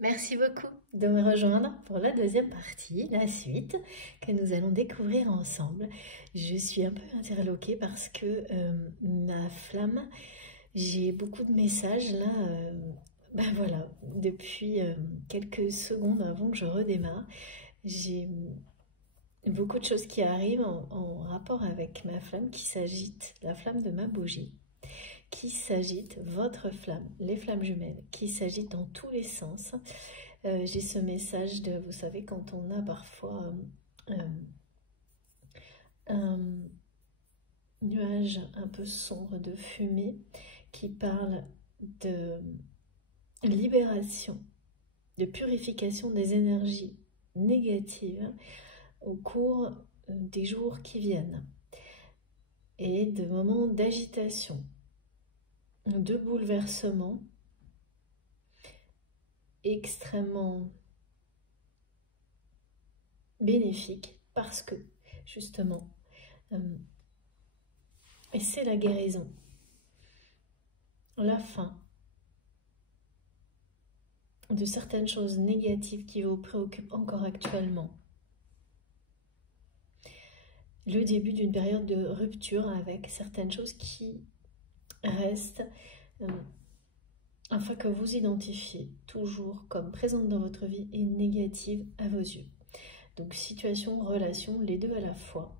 Merci beaucoup de me rejoindre pour la deuxième partie, la suite que nous allons découvrir ensemble. Je suis un peu interloquée parce que ma flamme, j'ai beaucoup de messages là, ben voilà, depuis quelques secondes avant que je redémarre, j'ai beaucoup de choses qui arrivent en rapport avec ma flamme qui s'agite, la flamme de ma bougie qui s'agite, votre flamme, les flammes jumelles, qui s'agitent dans tous les sens. J'ai ce message de, vous savez, quand on a parfois un nuage un peu sombre de fumée qui parle de libération, de purification des énergies négatives au cours des jours qui viennent et de moments d'agitation, de bouleversement extrêmement bénéfique parce que justement c'est la guérison, la fin de certaines choses négatives qui vous préoccupent encore actuellement, le début d'une période de rupture avec certaines choses qui restent afin que vous identifiez toujours comme présentes dans votre vie et négatives à vos yeux. Donc situation, relation, les deux à la fois.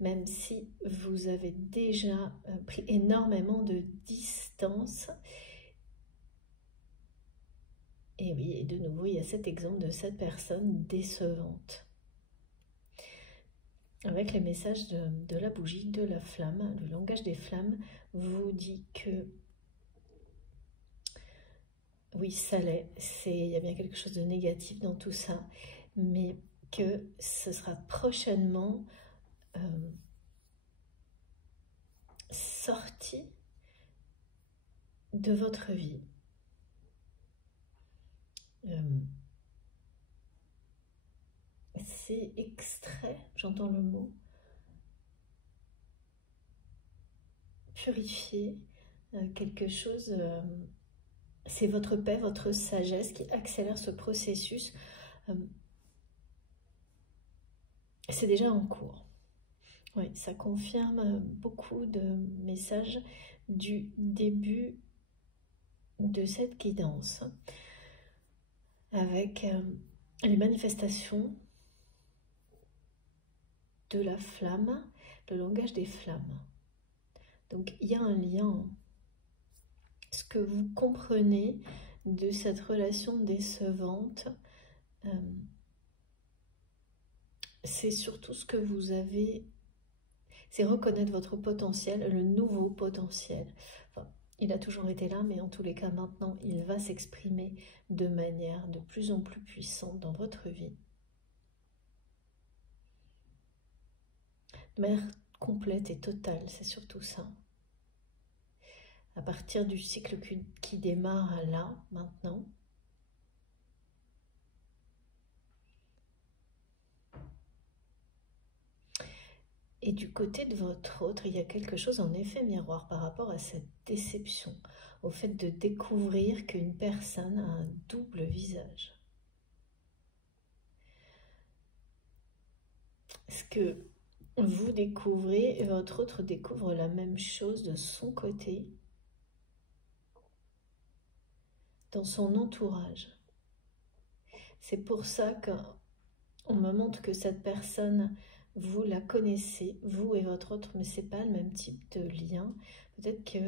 Même si vous avez déjà pris énormément de distance. Et oui, et de nouveau, il y a cet exemple de cette personne décevante. Avec les messages de la bougie, de la flamme, le langage des flammes vous dit que oui, ça l'est, il y a bien quelque chose de négatif dans tout ça, mais que ce sera prochainement sorti de votre vie. C'est extrait, j'entends le mot, purifier, quelque chose, c'est votre paix, votre sagesse qui accélère ce processus. C'est déjà en cours. Oui, ça confirme beaucoup de messages du début de cette guidance avec les manifestations de la flamme, le langage des flammes. Donc il y a un lien. Ce que vous comprenez de cette relation décevante, c'est surtout ce que vous avez, c'est reconnaître votre potentiel, le nouveau potentiel. Enfin, il a toujours été là, mais en tous les cas, maintenant, il va s'exprimer de manière de plus en plus puissante dans votre vie. De manière complète et totale, c'est surtout ça. À partir du cycle qui démarre là, maintenant, et du côté de votre autre, il y a quelque chose en effet miroir par rapport à cette déception, au fait de découvrir qu'une personne a un double visage. Ce que vous découvrez et votre autre découvre la même chose de son côté, dans son entourage. C'est pour ça qu'on me montre que cette personne, vous la connaissez, vous et votre autre, mais ce n'est pas le même type de lien. Peut-être que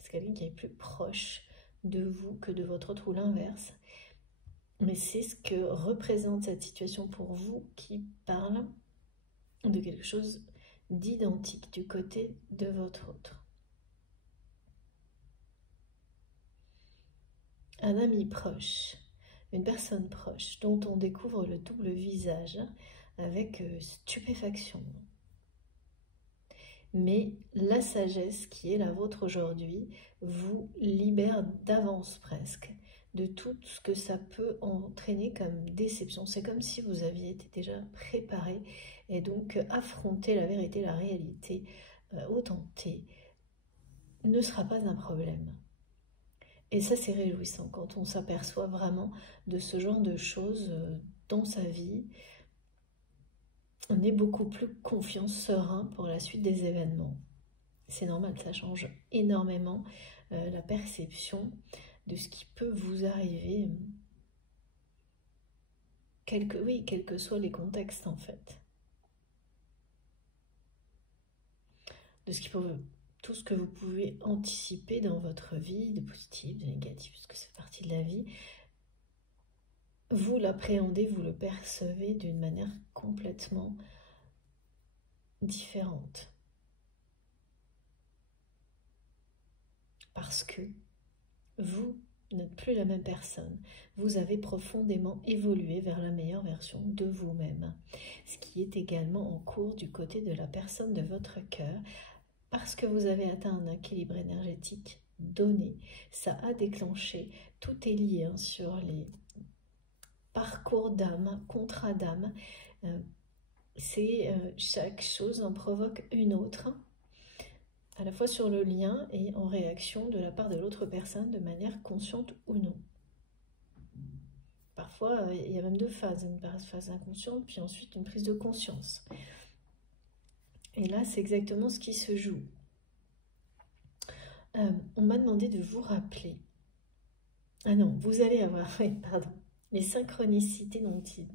c'est quelqu'un qui est plus proche de vous que de votre autre ou l'inverse. Mais c'est ce que représente cette situation pour vous qui parle de quelque chose d'identique du côté de votre autre. Un ami proche, une personne proche dont on découvre le double visage avec stupéfaction. Mais la sagesse qui est la vôtre aujourd'hui vous libère d'avance presque de tout ce que ça peut entraîner comme déception. C'est comme si vous aviez été déjà préparé et donc affronter la vérité, la réalité, authentique ne sera pas un problème. Et ça, c'est réjouissant quand on s'aperçoit vraiment de ce genre de choses dans sa vie. On est beaucoup plus confiant, serein pour la suite des événements. C'est normal, ça change énormément la perception de ce qui peut vous arriver, quels que soient les contextes en fait. De ce qui peut, tout ce que vous pouvez anticiper dans votre vie, de positif, de négatif, parce que c'est partie de la vie, vous l'appréhendez, vous le percevez d'une manière complètement différente. Parce que vous n'êtes plus la même personne. Vous avez profondément évolué vers la meilleure version de vous-même. Ce qui est également en cours du côté de la personne de votre cœur, parce que vous avez atteint un équilibre énergétique donné. Ça a déclenché, tout est lié hein, sur les parcours d'âme, contrats d'âme. Chaque chose en provoque une autre, à la fois sur le lien et en réaction de la part de l'autre personne de manière consciente ou non. Parfois, il y a même deux phases, une phase inconsciente, puis ensuite une prise de conscience. Et là, c'est exactement ce qui se joue. On m'a demandé de vous rappeler. Ah non, vous allez avoir, oui, pardon, les synchronicités dont il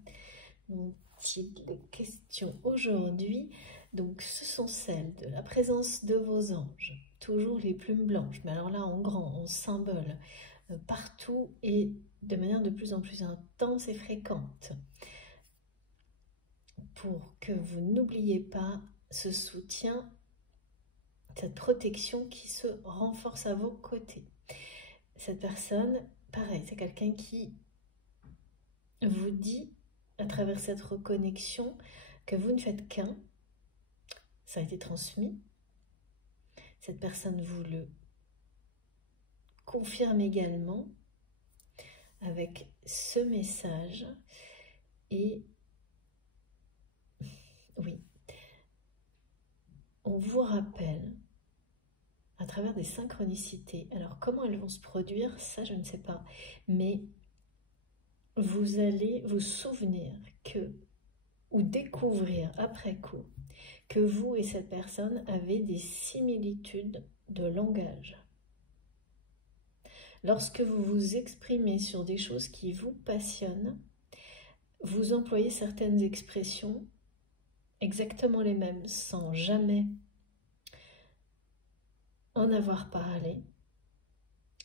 est question aujourd'hui. Donc, ce sont celles de la présence de vos anges, toujours les plumes blanches, mais alors là en grand, en symbole, partout et de manière de plus en plus intense et fréquente, pour que vous n'oubliez pas ce soutien, cette protection qui se renforce à vos côtés. Cette personne, pareil, c'est quelqu'un qui vous dit, à travers cette reconnexion, que vous ne faites qu'un. Ça a été transmis. Cette personne vous le confirme également avec ce message. Et oui, on vous rappelle à travers des synchronicités. Alors comment elles vont se produire, ça je ne sais pas. Mais vous allez vous souvenir que, ou découvrir après coup, que vous et cette personne avez des similitudes de langage. Lorsque vous vous exprimez sur des choses qui vous passionnent, vous employez certaines expressions exactement les mêmes sans jamais en avoir parlé.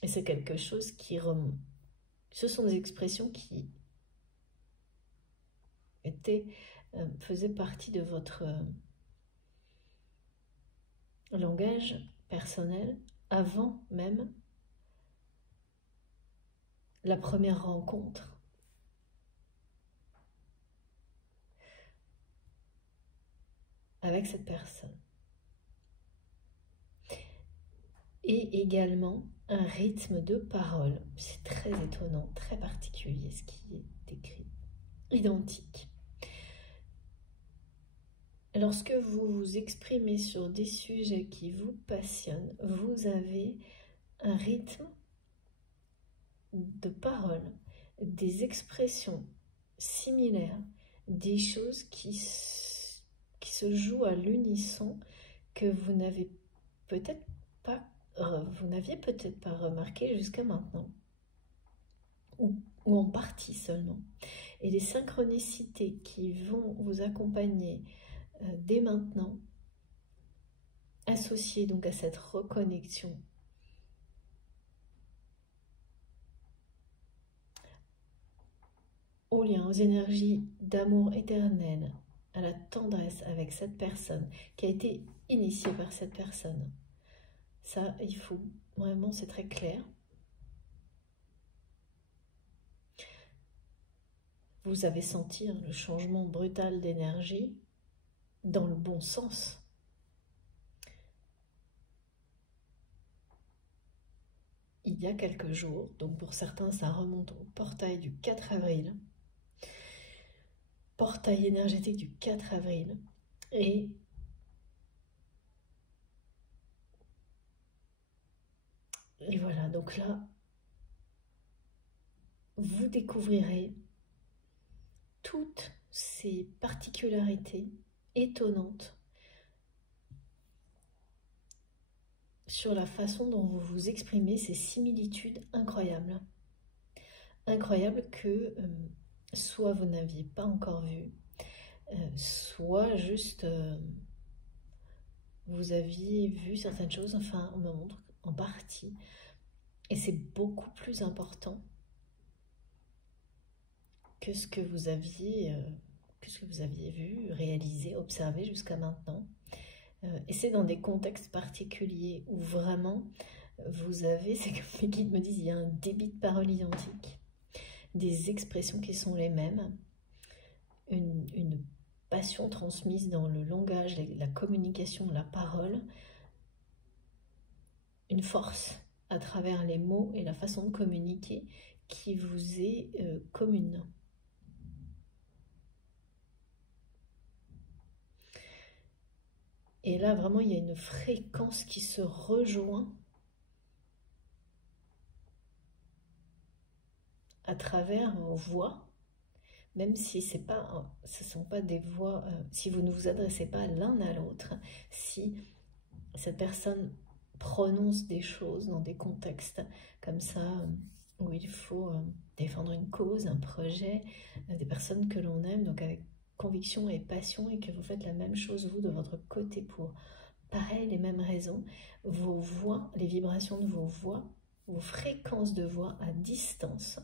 Et c'est quelque chose qui remonte. Ce sont des expressions qui faisaient partie de votre langage personnel avant même la première rencontre. Avec cette personne. Et également un rythme de parole. C'est très étonnant, très particulier ce qui est écrit. Identique. Lorsque vous vous exprimez sur des sujets qui vous passionnent, vous avez un rythme de parole, des expressions similaires, des choses qui se jouent à l'unisson que vous n'aviez peut-être pas remarqué jusqu'à maintenant, ou en partie seulement. Et les synchronicités qui vont vous accompagner dès maintenant, associées donc à cette reconnexion, aux liens, aux énergies d'amour éternel, à la tendresse avec cette personne, qui a été initiée par cette personne. Ça, il faut vraiment, c'est très clair. Vous avez senti le changement brutal d'énergie dans le bon sens. Il y a quelques jours, donc pour certains ça remonte au portail du 4 avril, portail énergétique du 4 avril, et voilà, donc là, vous découvrirez toutes ces particularités étonnantes sur la façon dont vous vous exprimez, ces similitudes incroyables. Incroyables que soit vous n'aviez pas encore vues, soit juste vous aviez vu certaines choses, enfin on me montre en partie, et c'est beaucoup plus important que ce que vous aviez vu, réalisé, observé jusqu'à maintenant. Et c'est dans des contextes particuliers où vraiment vous avez, c'est comme les guides me disent, il y a un débit de parole identique, des expressions qui sont les mêmes, une passion transmise dans le langage, la communication, la parole, une force à travers les mots et la façon de communiquer qui vous est commune. Et là, vraiment, il y a une fréquence qui se rejoint à travers vos voix, même si ce ne sont pas des voix, si vous ne vous adressez pas l'un à l'autre, si cette personne prononce des choses dans des contextes comme ça, où il faut défendre une cause, un projet, des personnes que l'on aime, donc avec conviction et passion, et que vous faites la même chose, vous, de votre côté, pour pareil, les mêmes raisons, vos voix, les vibrations de vos voix, vos fréquences de voix à distance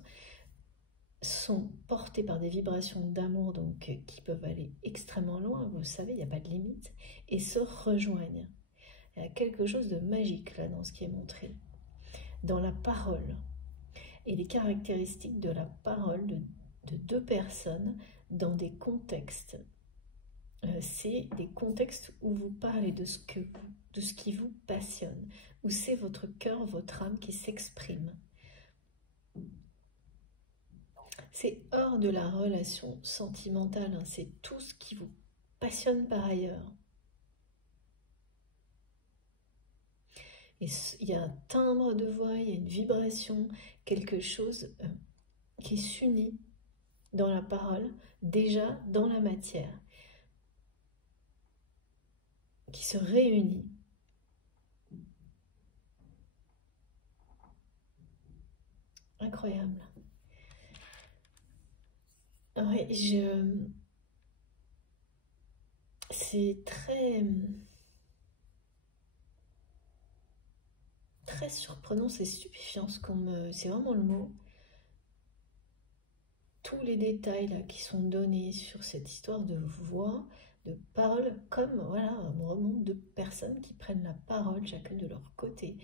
sont portées par des vibrations d'amour, donc qui peuvent aller extrêmement loin, vous savez, il n'y a pas de limite, et se rejoignent. Il y a quelque chose de magique là dans ce qui est montré, dans la parole, et les caractéristiques de la parole de deux personnes dans des contextes. C'est des contextes où vous parlez de ce qui vous passionne, où c'est votre cœur, votre âme qui s'exprime. C'est hors de la relation sentimentale, hein, c'est tout ce qui vous passionne par ailleurs. Et il y a un timbre de voix, il y a une vibration, quelque chose qui s'unit dans la parole, déjà dans la matière, qui se réunit. Incroyable. Ouais, c'est très surprenant, c'est stupéfiant c'est vraiment le mot. Tous les détails là qui sont donnés sur cette histoire de voix, de parole, comme voilà, on remonte de personnes qui prennent la parole chacun de leur côté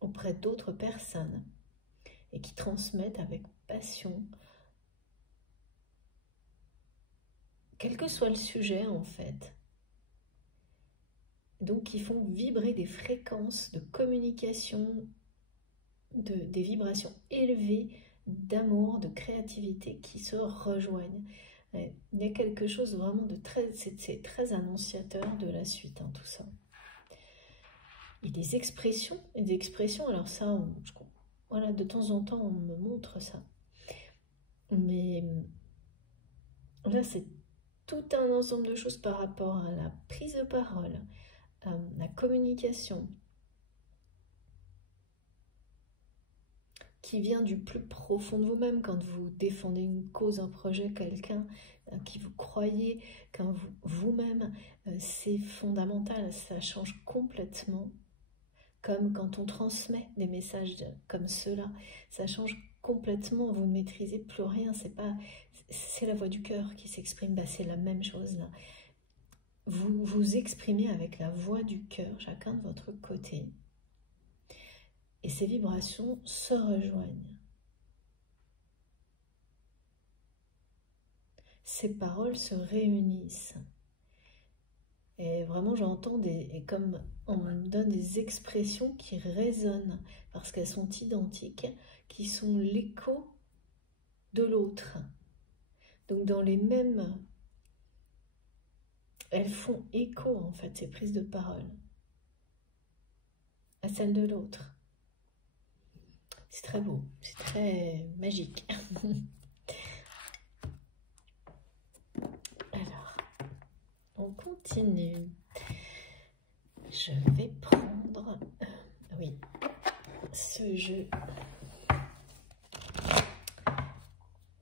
auprès d'autres personnes et qui transmettent avec passion, quel que soit le sujet en fait. Donc qui font vibrer des fréquences de communication, des vibrations élevées d'amour, de créativité qui se rejoignent. Il y a quelque chose vraiment de c'est très annonciateur de la suite, hein, tout ça. Et des expressions, alors ça, voilà, de temps en temps, on me montre ça. Mais là, c'est tout un ensemble de choses par rapport à la prise de parole, à la communication, qui vient du plus profond de vous-même, quand vous défendez une cause, un projet, quelqu'un qui vous croyez, quand vous-même, c'est fondamental, ça change complètement, comme quand on transmet des messages comme ceux-là, ça change complètement, vous ne maîtrisez plus rien, c'est la voix du cœur qui s'exprime, c'est la même chose là. Vous vous exprimez avec la voix du cœur, chacun de votre côté, et ces vibrations se rejoignent. Ces paroles se réunissent. Et vraiment, j'entends comme on me donne des expressions qui résonnent, parce qu'elles sont identiques, qui sont l'écho de l'autre. Donc dans les mêmes... Elles font écho, en fait, ces prises de parole, à celles de l'autre. C'est très beau, c'est très magique. Alors, on continue. Je vais prendre, oui, ce jeu.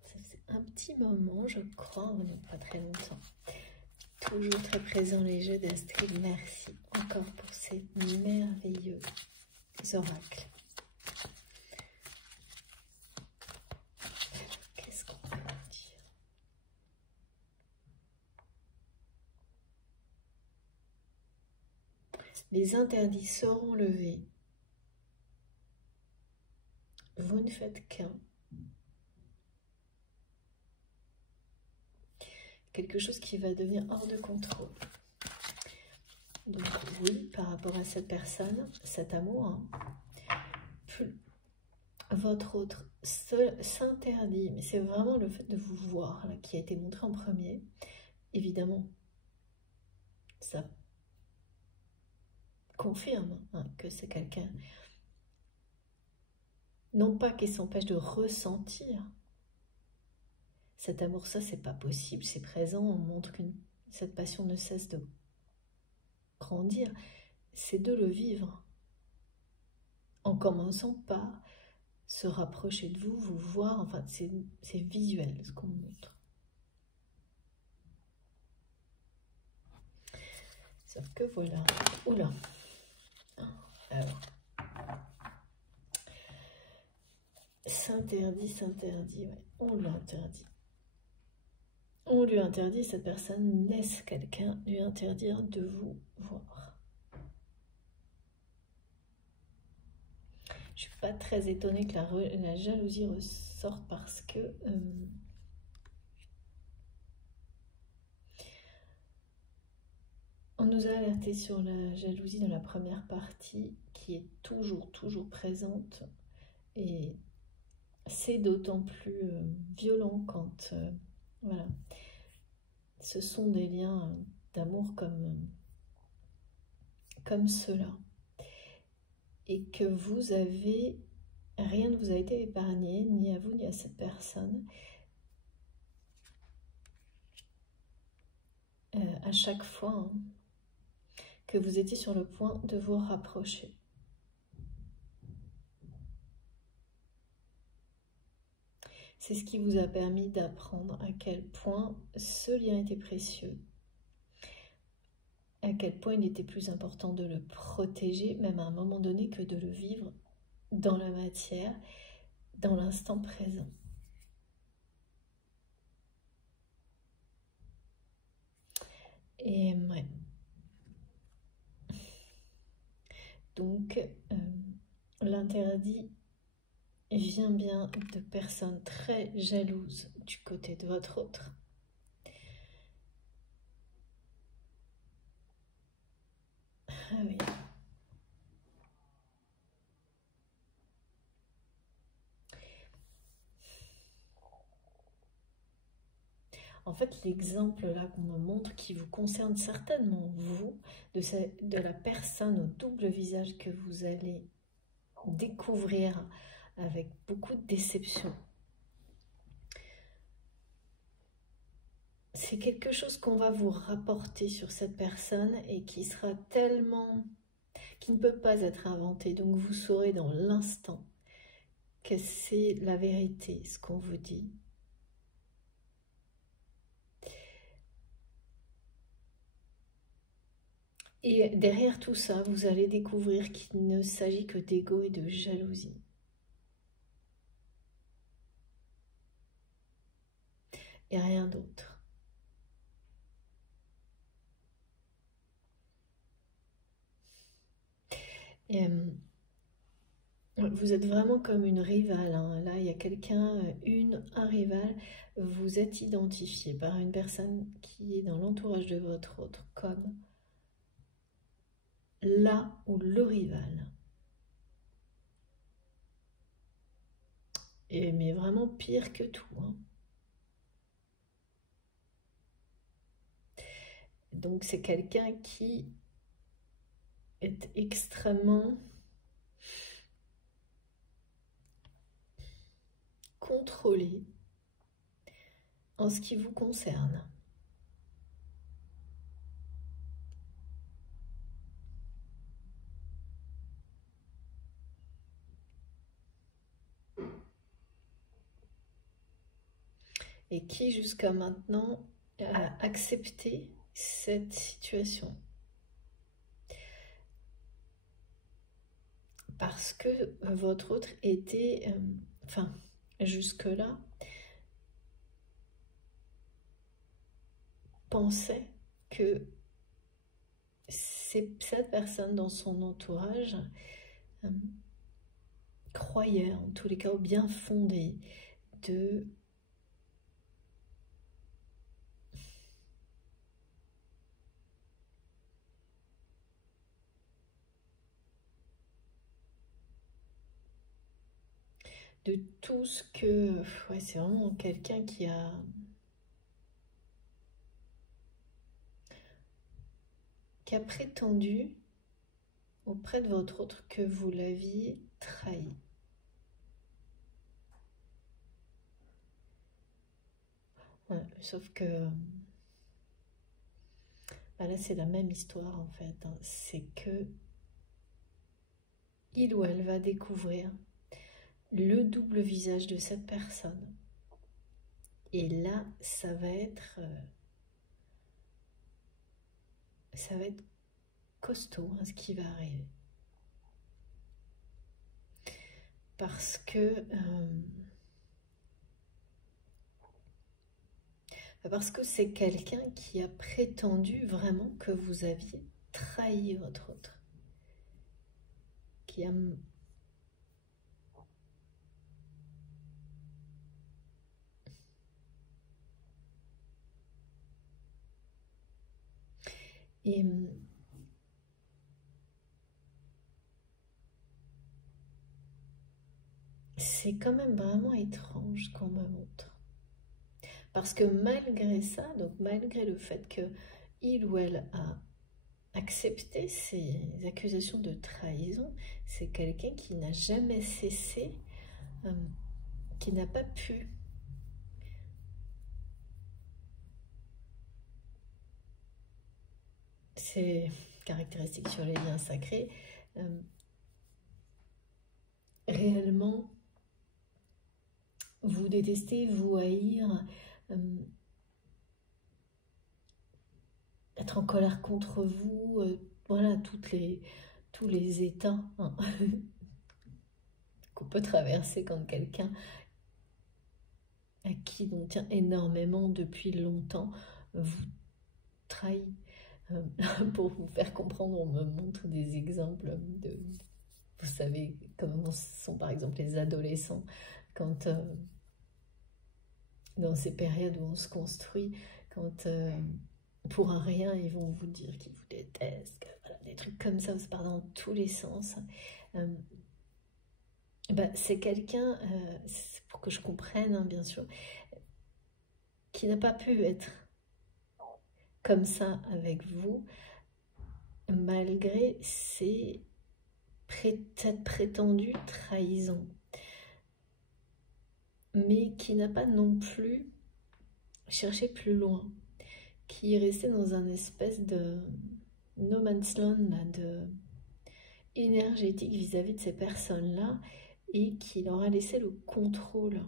Ça fait un petit moment, je crois, non pas très longtemps. Toujours très présent les jeux d'Astrid. Merci encore pour ces merveilleux oracles. Qu'est-ce qu'on peut dire? Les interdits seront levés. Vous ne faites qu'un. Quelque chose qui va devenir hors de contrôle. Donc oui, par rapport à cette personne, cet amour, hein, plus votre autre s'interdit, mais c'est vraiment le fait de vous voir là, qui a été montré en premier. Évidemment, ça confirme hein, que c'est quelqu'un, non pas qui s'empêche de ressentir cet amour, ça c'est pas possible, c'est présent, on montre que cette passion ne cesse de grandir, c'est de le vivre, en commençant par se rapprocher de vous, vous voir, enfin c'est visuel ce qu'on montre. Sauf que voilà, oula, alors, s'interdit, ouais. On l'interdit. On lui interdit, cette personne laisse quelqu'un lui interdire de vous voir. Je ne suis pas très étonnée que la jalousie ressorte parce que on nous a alerté sur la jalousie dans la première partie qui est toujours présente et c'est d'autant plus violent quand voilà, ce sont des liens d'amour comme cela et que vous avez, rien ne vous a été épargné, ni à vous ni à cette personne. À chaque fois hein, que vous étiez sur le point de vous rapprocher. C'est ce qui vous a permis d'apprendre à quel point ce lien était précieux, à quel point il était plus important de le protéger, même à un moment donné, que de le vivre dans la matière, dans l'instant présent. Et ouais. Donc, l'interdit vient bien de personnes très jalouses du côté de votre autre. Ah oui. En fait, l'exemple là qu'on me montre qui vous concerne certainement vous, de la personne au double visage que vous allez découvrir avec beaucoup de déception. C'est quelque chose qu'on va vous rapporter sur cette personne et qui sera tellement, qui ne peut pas être inventé. Donc vous saurez dans l'instant que c'est la vérité, ce qu'on vous dit. Et derrière tout ça, vous allez découvrir qu'il ne s'agit que d'ego et de jalousie. Et rien d'autre. Et, vous êtes vraiment comme une rivale. Hein. Là, il y a quelqu'un, un rival. Vous êtes identifié par une personne qui est dans l'entourage de votre autre comme là ou le rival. Et, mais vraiment pire que tout. Hein. Donc c'est quelqu'un qui est extrêmement contrôler en ce qui vous concerne. Et qui jusqu'à maintenant a accepté cette situation. Parce que votre autre était, enfin, jusque-là, pensait que cette personne dans son entourage croyait, en tous les cas, au bien fondé de tout ce que... Ouais, c'est vraiment quelqu'un qui a prétendu auprès de votre autre que vous l'aviez trahi. Ouais, sauf que bah là c'est la même histoire en fait, hein. C'est que il ou elle va découvrir le double visage de cette personne. Et là, ça va être costaud, hein, ce qui va arriver. Parce que c'est quelqu'un qui a prétendu vraiment que vous aviez trahi votre autre. Qui a... Et c'est quand même vraiment étrange qu'on me montre. Parce que malgré ça, donc malgré le fait que il ou elle a accepté ces accusations de trahison, c'est quelqu'un qui n'a jamais cessé, qui n'a pas pu ces caractéristiques sur les liens sacrés, réellement vous détester, vous haïr, être en colère contre vous, voilà, tous les états hein, qu'on peut traverser quand quelqu'un à qui on tient énormément depuis longtemps vous trahit. Pour vous faire comprendre, on me montre des exemples de, vous savez, comment sont par exemple les adolescents quand dans ces périodes où on se construit, quand pour un rien ils vont vous dire qu'ils vous détestent, voilà, des trucs comme ça, ça part dans tous les sens. C'est quelqu'un, pour que je comprenne hein, bien sûr, qui n'a pas pu être comme ça avec vous, malgré cette prétendue trahison, mais qui n'a pas non plus cherché plus loin, qui est resté dans un espèce de no man's land, là, de énergétique vis-à-vis de ces personnes-là, et qui leur a laissé le contrôle,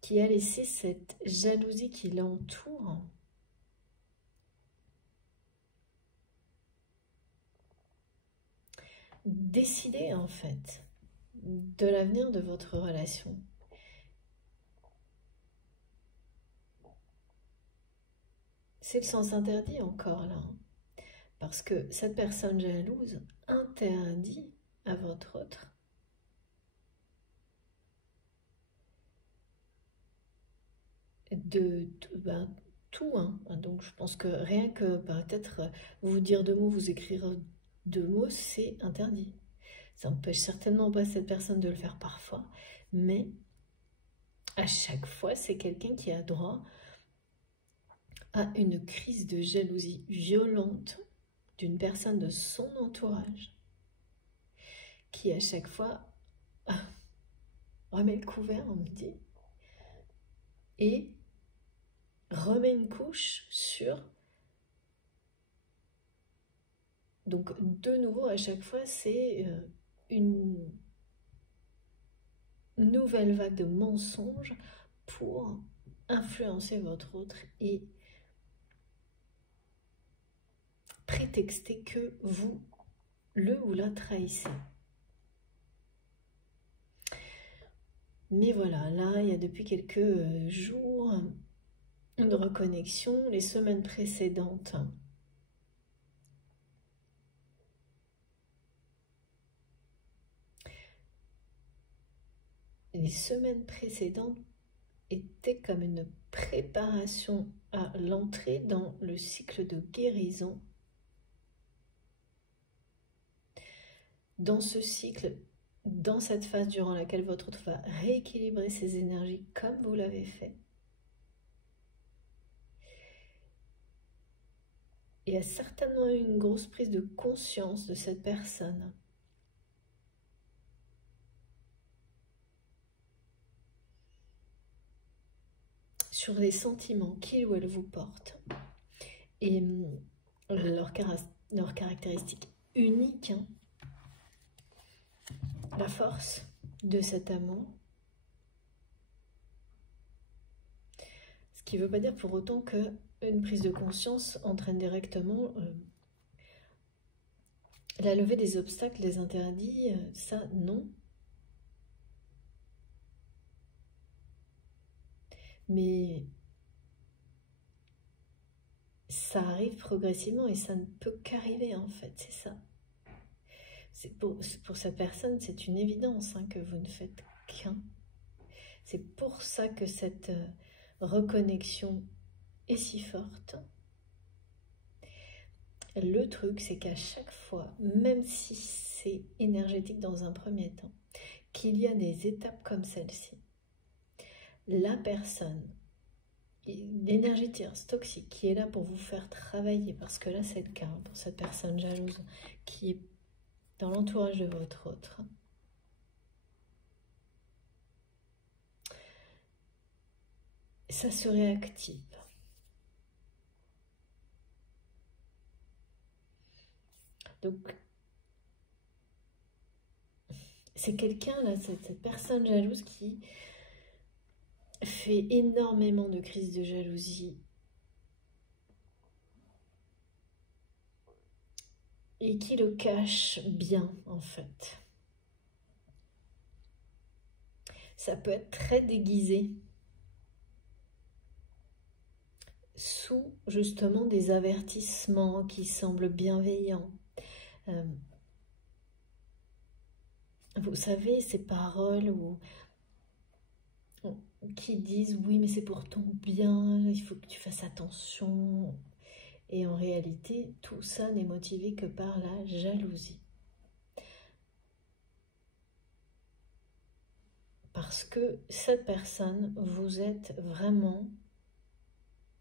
qui a laissé cette jalousie qui l'entoure, décider en fait de l'avenir de votre relation. C'est le sens interdit encore là, parce que cette personne jalouse interdit à votre autre de tout. Hein. Donc je pense que rien que peut-être vous dire 2 mots, vous écrire 2 mots, c'est interdit. Ça n'empêche certainement pas cette personne de le faire parfois, mais à chaque fois, c'est quelqu'un qui a droit à une crise de jalousie violente d'une personne de son entourage qui à chaque fois remet le couvert, on me dit, et remet une couche sur... Donc, de nouveau, à chaque fois, c'est une nouvelle vague de mensonges pour influencer votre autre et prétexter que vous le ou la trahissez. Mais voilà, là, il y a depuis quelques jours une reconnexion. Les semaines précédentes, étaient comme une préparation à l'entrée dans le cycle de guérison. Dans ce cycle, dans cette phase durant laquelle votre autre va rééquilibrer ses énergies comme vous l'avez fait. Il y a certainement eu une grosse prise de conscience de cette personne. Sur les sentiments qu'il ou elle vous porte. Et leurs caractéristiques uniques. Hein. La force de cet amour. Ce qui ne veut pas dire pour autant qu'une prise de conscience entraîne directement la levée des obstacles, des interdits, ça non. Mais ça arrive progressivement et ça ne peut qu'arriver en fait, c'est ça. Pour cette personne, c'est une évidence hein, que vous ne faites qu'un. C'est pour ça que cette reconnexion est si forte. Le truc, c'est qu'à chaque fois, même si c'est énergétique dans un premier temps, qu'il y a des étapes comme celle-ci, la personne, l'énergie tierce toxique qui est là pour vous faire travailler, parce que là c'est le cas pour cette personne jalouse qui est dans l'entourage de votre autre, ça se réactive. Donc, c'est quelqu'un là, cette personne jalouse qui fait énormément de crises de jalousie et qui le cache bien en fait. Ça peut être très déguisé sous justement des avertissements qui semblent bienveillants. Vous savez, ces paroles qui disent « oui, mais c'est pour ton bien, il faut que tu fasses attention ». Et en réalité, tout ça n'est motivé que par la jalousie. Parce que cette personne, vous êtes vraiment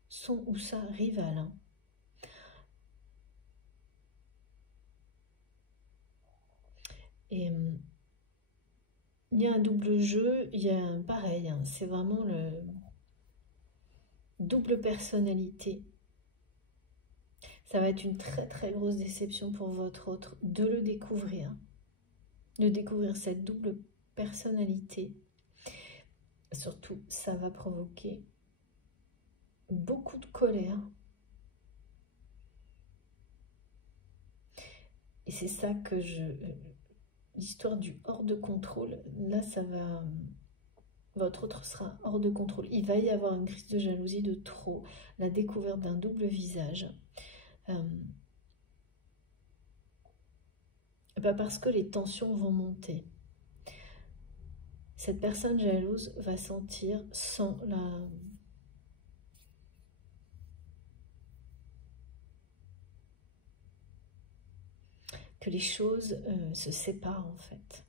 son ou sa rivale. Et il y a un double jeu, il y a un pareil, hein, c'est vraiment le double personnalité. Ça va être une très très grosse déception pour votre autre de le découvrir. De découvrir cette double personnalité. Surtout, ça va provoquer beaucoup de colère. Et c'est ça que l'histoire du hors de contrôle, là ça va... Votre autre sera hors de contrôle. Il va y avoir une crise de jalousie de trop. La découverte d'un double visage. Parce que les tensions vont monter. Cette personne jalouse va sentir sans la... que les choses se séparent en fait.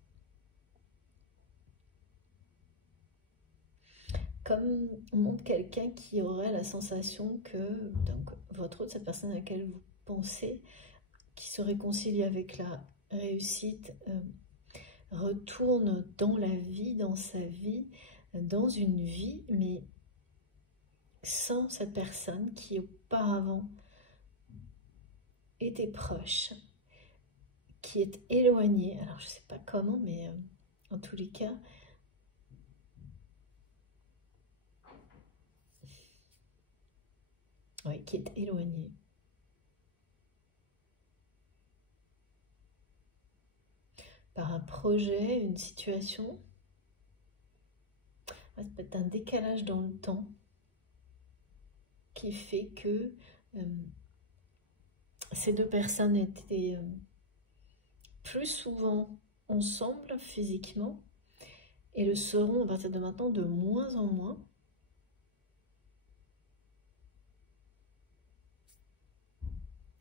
Comme on montre quelqu'un qui aurait la sensation que donc, votre autre, cette personne à laquelle vous pensez, qui se réconcilie avec la réussite, retourne dans la vie, dans sa vie, dans une vie, mais sans cette personne qui auparavant était proche, qui est éloignée. Alors je ne sais pas comment, mais en tous les cas, oui, qui est éloignée. Par un projet, une situation, ça peut être un décalage dans le temps qui fait que ces deux personnes étaient plus souvent ensemble physiquement et le seront à partir de maintenant de moins en moins.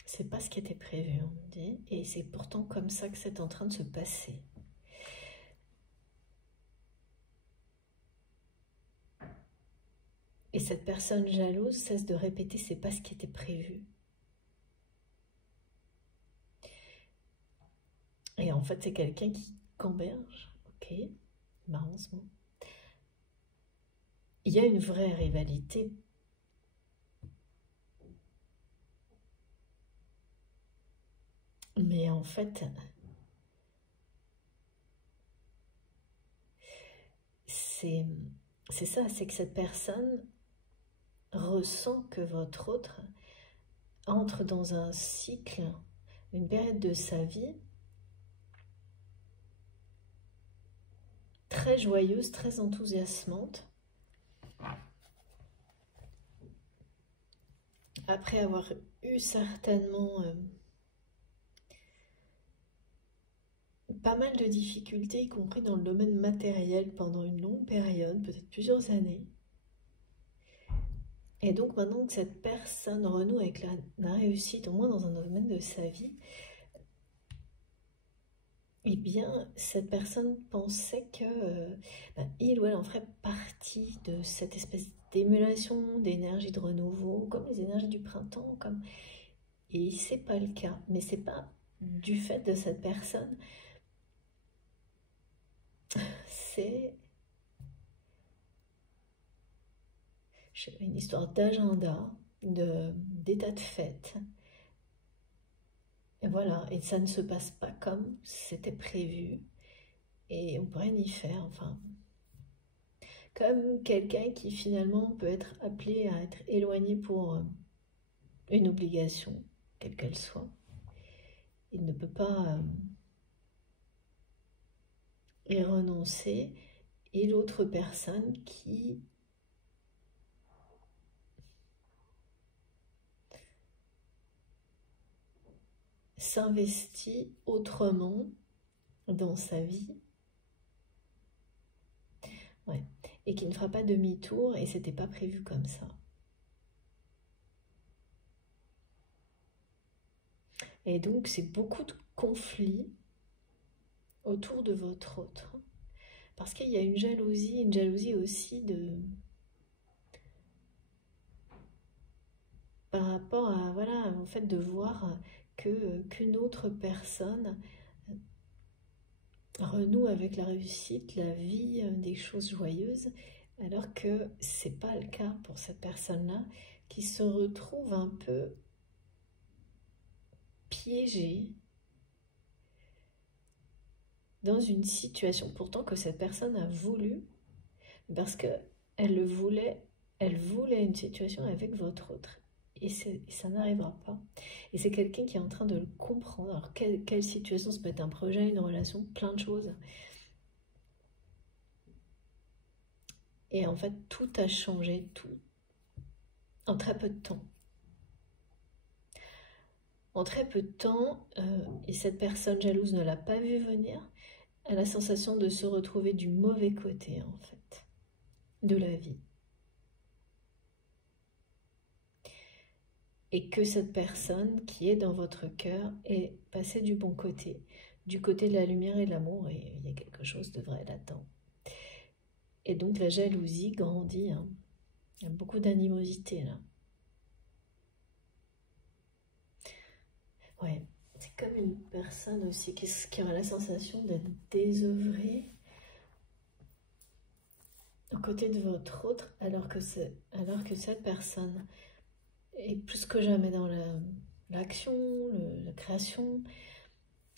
C'est pas ce qui était prévu, on me dit, et c'est pourtant comme ça que c'est en train de se passer. Et cette personne jalouse cesse de répéter, c'est pas ce qui était prévu. Et en fait, c'est quelqu'un qui gamberge. Ok, marrant ce mot. Il y a une vraie rivalité. Mais en fait, c'est ça, c'est que cette personne ressent que votre autre entre dans un cycle, une période de sa vie très joyeuse, très enthousiasmante, après avoir eu certainement pas mal de difficultés, y compris dans le domaine matériel pendant une longue période, peut-être plusieurs années. Et donc maintenant que cette personne renoue avec la réussite, au moins dans un domaine de sa vie, eh bien, cette personne pensait que il ou elle en ferait partie de cette espèce d'émulation, d'énergie de renouveau, comme les énergies du printemps, comme... Et c'est pas le cas, mais c'est pas du fait de cette personne, c'est une histoire d'agenda, d'état de fait. Et voilà, et ça ne se passe pas comme c'était prévu, et on peut rien y faire, enfin... Comme quelqu'un qui finalement peut être appelé à être éloigné pour une obligation, quelle qu'elle soit. Il ne peut pas y renoncer, et l'autre personne qui s'investit autrement dans sa vie, ouais, et qui ne fera pas demi-tour, et c'était pas prévu comme ça. Et donc c'est beaucoup de conflits autour de votre autre, parce qu'il y a une jalousie aussi par rapport à, voilà, au fait de voir qu'une autre personne renoue avec la réussite, la vie, des choses joyeuses, alors que c'est pas le cas pour cette personne-là, qui se retrouve un peu piégée dans une situation pourtant que cette personne a voulu, parce que elle le voulait, elle voulait une situation avec votre autre. Et ça n'arrivera pas. Et c'est quelqu'un qui est en train de le comprendre. Alors, quelle situation? Ça peut être un projet, une relation, plein de choses. Et en fait, tout a changé, tout, en très peu de temps. En très peu de temps, et cette personne jalouse ne l'a pas vu venir, elle a la sensation de se retrouver du mauvais côté, en fait, de la vie. Et que cette personne qui est dans votre cœur est passée du bon côté, du côté de la lumière et de l'amour, et il y a quelque chose de vrai là-dedans. Et donc la jalousie grandit, hein. Il y a beaucoup d'animosité là. Ouais, C'est comme une personne aussi qui aura la sensation d'être désœuvrée aux côtés de votre autre, alors que cette personne est plus que jamais dans l'action, la création,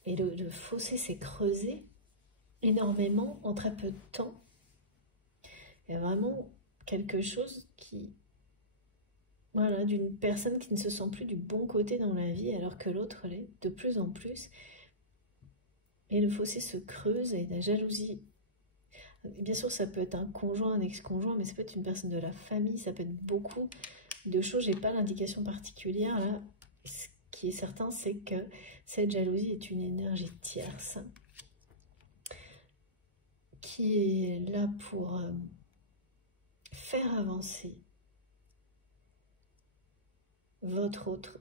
et le fossé s'est creusé énormément en très peu de temps. Il y a vraiment quelque chose voilà, d'une personne qui ne se sent plus du bon côté dans la vie, alors que l'autre l'est de plus en plus. Et le fossé se creuse et la jalousie. Bien sûr, ça peut être un conjoint, un ex-conjoint, mais ça peut être une personne de la famille, ça peut être beaucoup de choses. J'ai pas l'indication particulière là. Ce qui est certain, c'est que cette jalousie est une énergie tierce qui est là pour faire avancer votre autre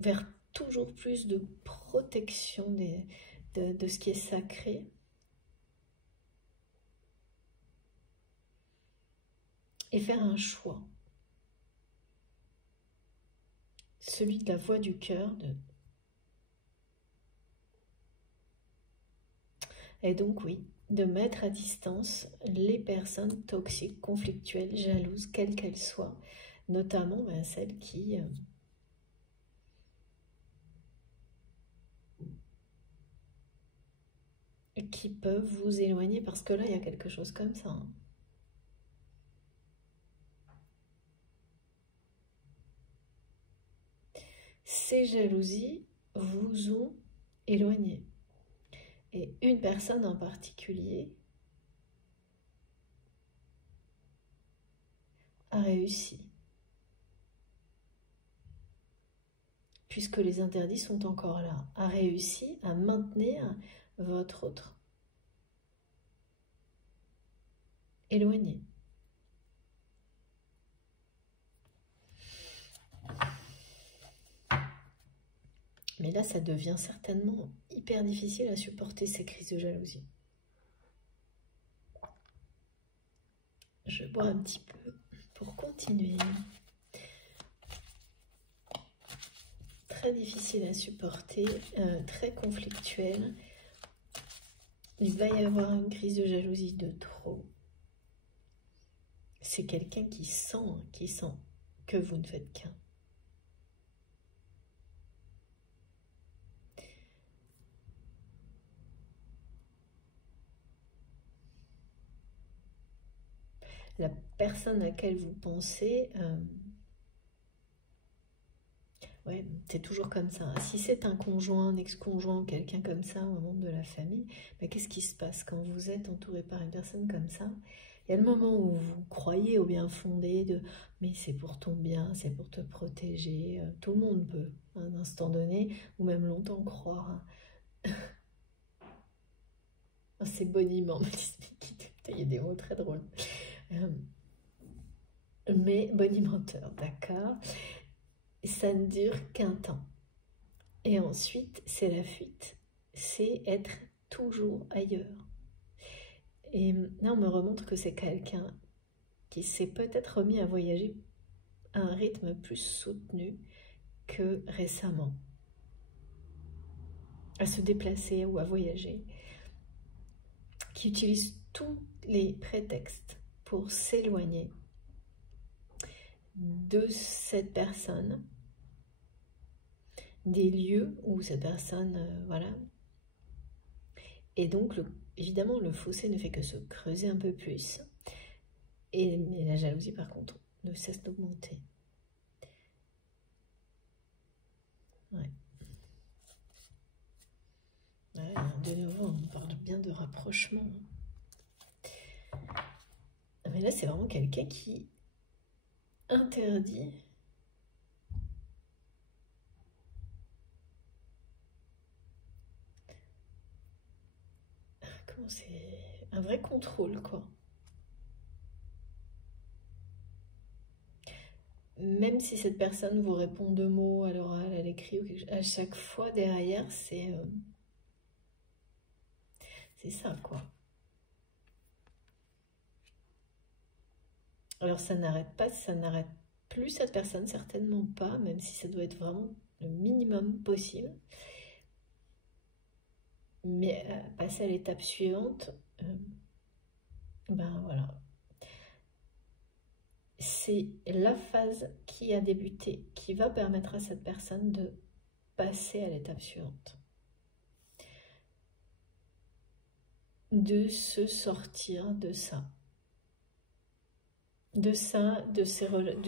vers toujours plus de protection de ce qui est sacré. Et faire un choix. Celui de la voix du cœur. Et donc oui, de mettre à distance les personnes toxiques, conflictuelles, jalouses, quelles qu'elles soient. Notamment celles qui peuvent vous éloigner. Parce que là, il y a quelque chose comme ça. Hein. Ces jalousies vous ont éloigné. Et une personne en particulier a réussi. Puisque les interdits sont encore là, a réussi à maintenir votre autre éloigné. Mais là, ça devient certainement hyper difficile à supporter ces crises de jalousie. Je bois un petit peu pour continuer. Très difficile à supporter, très conflictuel. Il va y avoir une crise de jalousie de trop. C'est quelqu'un qui sent que vous ne faites qu'un. La personne à laquelle vous pensez, ouais, c'est toujours comme ça. Si c'est un conjoint, un ex-conjoint, quelqu'un comme ça, un membre de la famille, mais qu'est-ce qui se passe quand vous êtes entouré par une personne comme ça? Il y a le moment où vous croyez au bien fondé de « mais c'est pour ton bien, c'est pour te protéger ». Tout le monde peut, à un instant donné, ou même longtemps croire. C'est boniment, il y a des mots très drôles. Mais bonimenteur, d'accord? Ça ne dure qu'un temps. Et ensuite, c'est la fuite. C'est être toujours ailleurs. Et là, on me remontre que c'est quelqu'un qui s'est peut-être remis à voyager à un rythme plus soutenu que récemment. À se déplacer ou à voyager. Qui utilise tous les prétextes pour s'éloigner de cette personne, des lieux où cette personne, voilà. Et donc, évidemment, le fossé ne fait que se creuser un peu plus. Et la jalousie, par contre, ne cesse d'augmenter. Ouais. Ouais, de nouveau, on parle bien de rapprochement. Mais là, c'est vraiment quelqu'un qui interdit c'est un vrai contrôle, quoi. Même si cette personne vous répond 2 mots à l'oral, à l'écrit, ou quelque chose, à chaque fois derrière, c'est ça, quoi. Alors ça n'arrête pas, ça n'arrête plus cette personne, certainement pas, même si ça doit être vraiment le minimum possible. Mais passer à l'étape suivante, ben voilà. C'est la phase qui a débuté, qui va permettre à cette personne de passer à l'étape suivante. De se sortir de ça. Du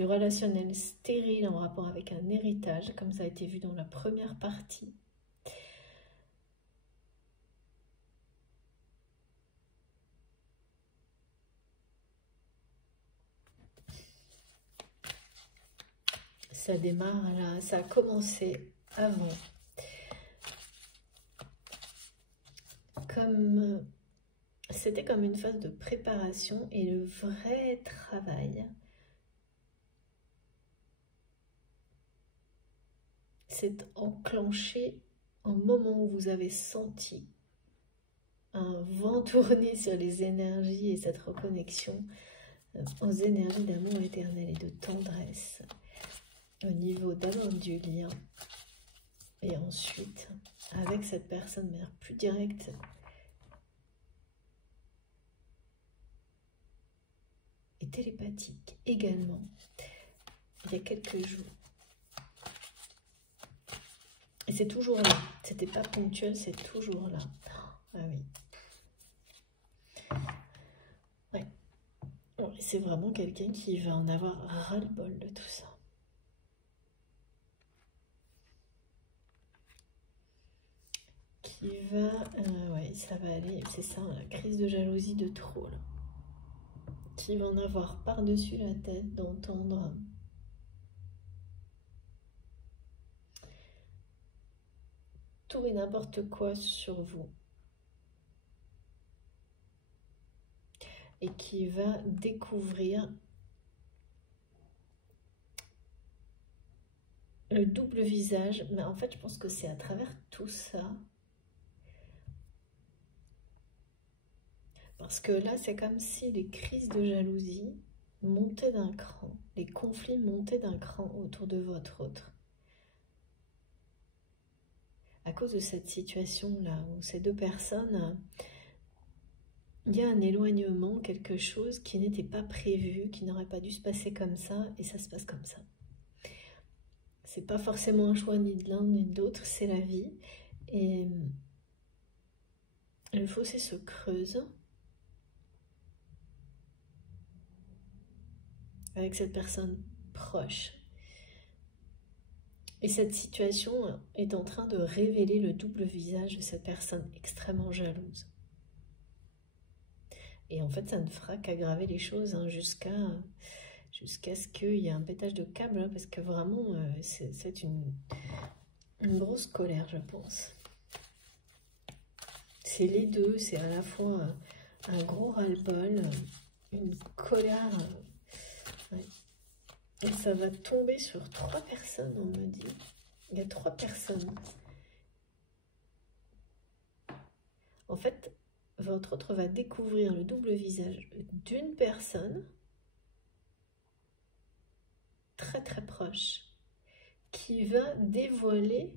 relationnel stérile en rapport avec un héritage, comme ça a été vu dans la première partie. Ça démarre là, ça a commencé avant. C'était comme une phase de préparation et le vrai travail, c'est enclenché au moment où vous avez senti un vent tourner sur les énergies et cette reconnexion aux énergies d'amour éternel et de tendresse au niveau d'abord du lien et ensuite avec cette personne de manière plus directe et télépathique également il y a quelques jours. Et c'est toujours là, c'était pas ponctuel, c'est toujours là. Ah oui. Ouais. C'est vraiment quelqu'un qui va en avoir ras-le-bol de tout ça. Qui va... ouais, ça va aller, c'est ça, la crise de jalousie de trop, là. Qui va en avoir par-dessus la tête d'entendre... tout et n'importe quoi sur vous. Et qui va découvrir le double visage. Mais en fait, je pense que c'est à travers tout ça. Parce que là, c'est comme si les crises de jalousie montaient d'un cran. Les conflits montaient d'un cran autour de votre autre. À cause de cette situation-là, où ces deux personnes, il y a un éloignement, quelque chose qui n'était pas prévu, qui n'aurait pas dû se passer comme ça, et ça se passe comme ça. C'est pas forcément un choix ni de l'un ni de l'autre, c'est la vie. Et le fossé se creuse avec cette personne proche. Et cette situation est en train de révéler le double visage de cette personne extrêmement jalouse. Et en fait, ça ne fera qu'aggraver les choses hein, jusqu'à ce qu'il y ait un pétage de câble, hein, parce que vraiment, c'est une grosse colère, je pense. C'est les deux, c'est à la fois un gros ras-le-bol, une colère... ouais. Et ça va tomber sur 3 personnes, on me dit. Il y a 3 personnes. En fait, votre autre va découvrir le double visage d'une personne très très proche qui va dévoiler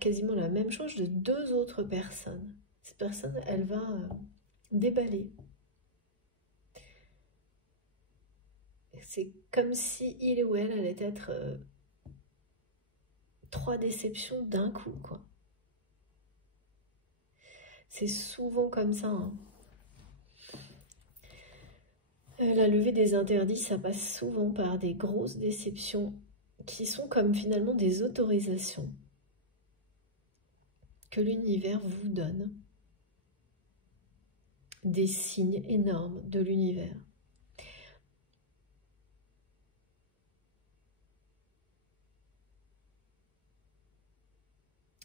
quasiment la même chose de 2 autres personnes. Cette personne, elle va déballer. C'est comme si il ou elle allait être 3 déceptions d'un coup, quoi. C'est souvent comme ça. Hein. La levée des interdits, ça passe souvent par des grosses déceptions qui sont comme finalement des autorisations que l'univers vous donne, des signes énormes de l'univers.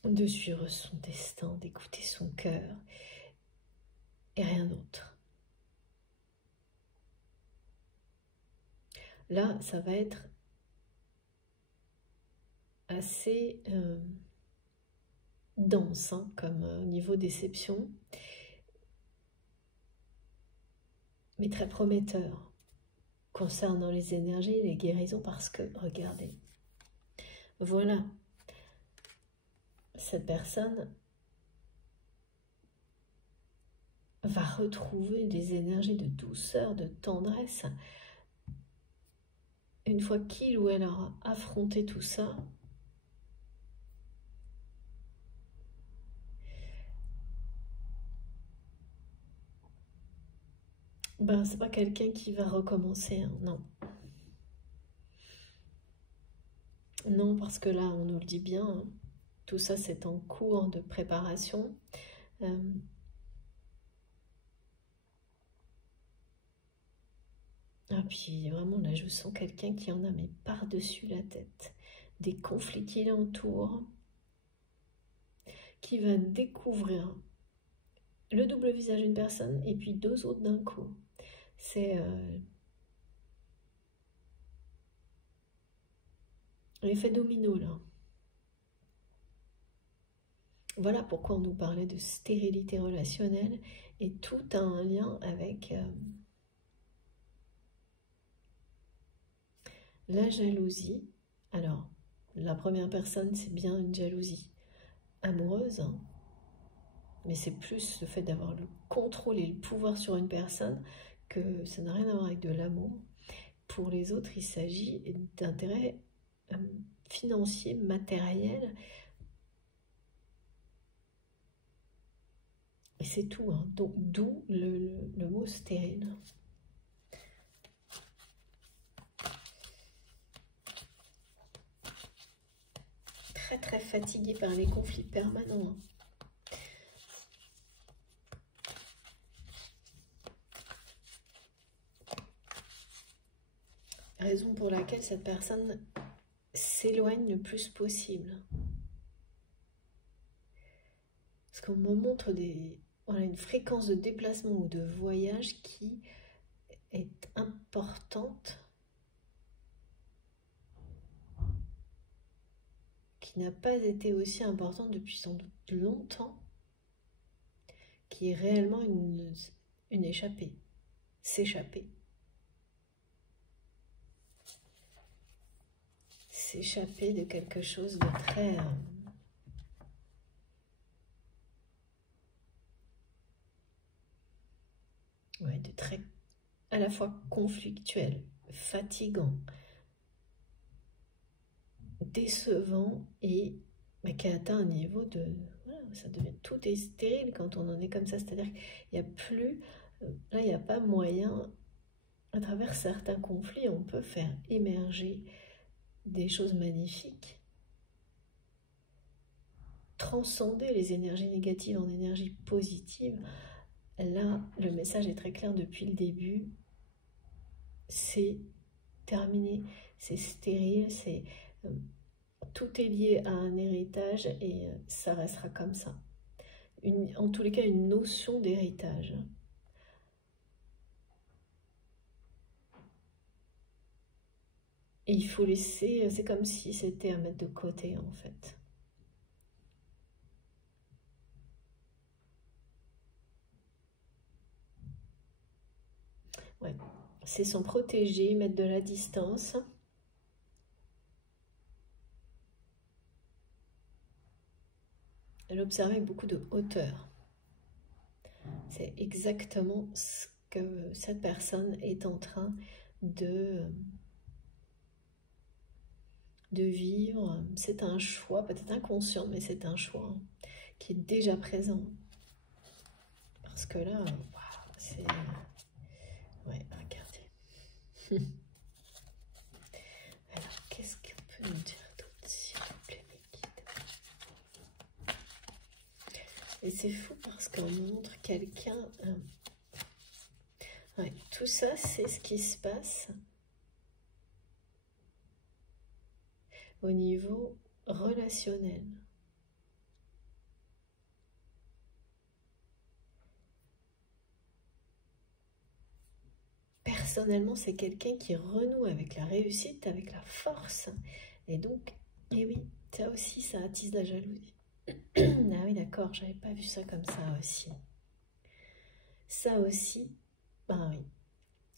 De suivre son destin, d'écouter son cœur et rien d'autre. Là, ça va être assez dense hein, comme au niveau déception, mais très prometteur concernant les énergies et les guérisons parce que, regardez, voilà, cette personne va retrouver des énergies de douceur, de tendresse. Une fois qu'il ou elle aura affronté tout ça, ben c'est pas quelqu'un qui va recommencer, hein, non. Non, parce que là, on nous le dit bien, hein, tout ça c'est en cours de préparation. Ah, puis vraiment, là, je sens quelqu'un qui en a mais par-dessus la tête. Des conflits qui l'entourent, qui va découvrir le double visage d'une personne et puis deux autres d'un coup. C'est l'effet domino, là. Voilà pourquoi on nous parlait de stérilité relationnelle et tout a un lien avec la jalousie. Alors, la première personne, c'est bien une jalousie amoureuse, hein, mais c'est plus le fait d'avoir le contrôle et le pouvoir sur une personne que ça n'a rien à voir avec de l'amour. Pour les autres, il s'agit d'intérêts financiers, matériels. Et c'est tout, hein. Donc d'où le mot stérile. Très très fatigué par les conflits permanents, hein. Raison pour laquelle cette personne s'éloigne le plus possible. Parce qu'on me montre voilà, une fréquence de déplacement ou de voyage qui est importante, qui n'a pas été aussi importante depuis sans doute longtemps, qui est réellement une échappée, s'échapper. S'échapper de quelque chose de très... ouais, de très à la fois conflictuel, fatigant, décevant et qui a atteint un niveau de... Voilà, ça devient, tout est stérile quand on en est comme ça, c'est-à-dire qu'il n'y a plus... Là, il n'y a pas moyen, à travers certains conflits, on peut faire émerger des choses magnifiques, transcender les énergies négatives en énergies positives. Là, le message est très clair depuis le début, c'est terminé, c'est stérile, c'est... tout est lié à un héritage et ça restera comme ça. En tous les cas, une notion d'héritage. Et il faut laisser, c'est comme si c'était à mettre de côté en fait. Ouais, c'est s'en protéger, mettre de la distance. L'observer avec beaucoup de hauteur. C'est exactement ce que cette personne est en train de vivre. C'est un choix, peut-être inconscient, mais c'est un choix qui est déjà présent. Parce que là, c'est... Ouais, regardez. Alors, qu'est-ce qu'on peut nous dire d'autre, s'il vous plaît, mes guides? Et c'est fou parce qu'on montre quelqu'un... ouais, tout ça, c'est ce qui se passe au niveau relationnel. Personnellement, c'est quelqu'un qui renoue avec la réussite, avec la force. Et donc, et oui, ça aussi, ça attise la jalousie. Ah oui, d'accord, j'avais pas vu ça comme ça aussi. Ça aussi, ben oui,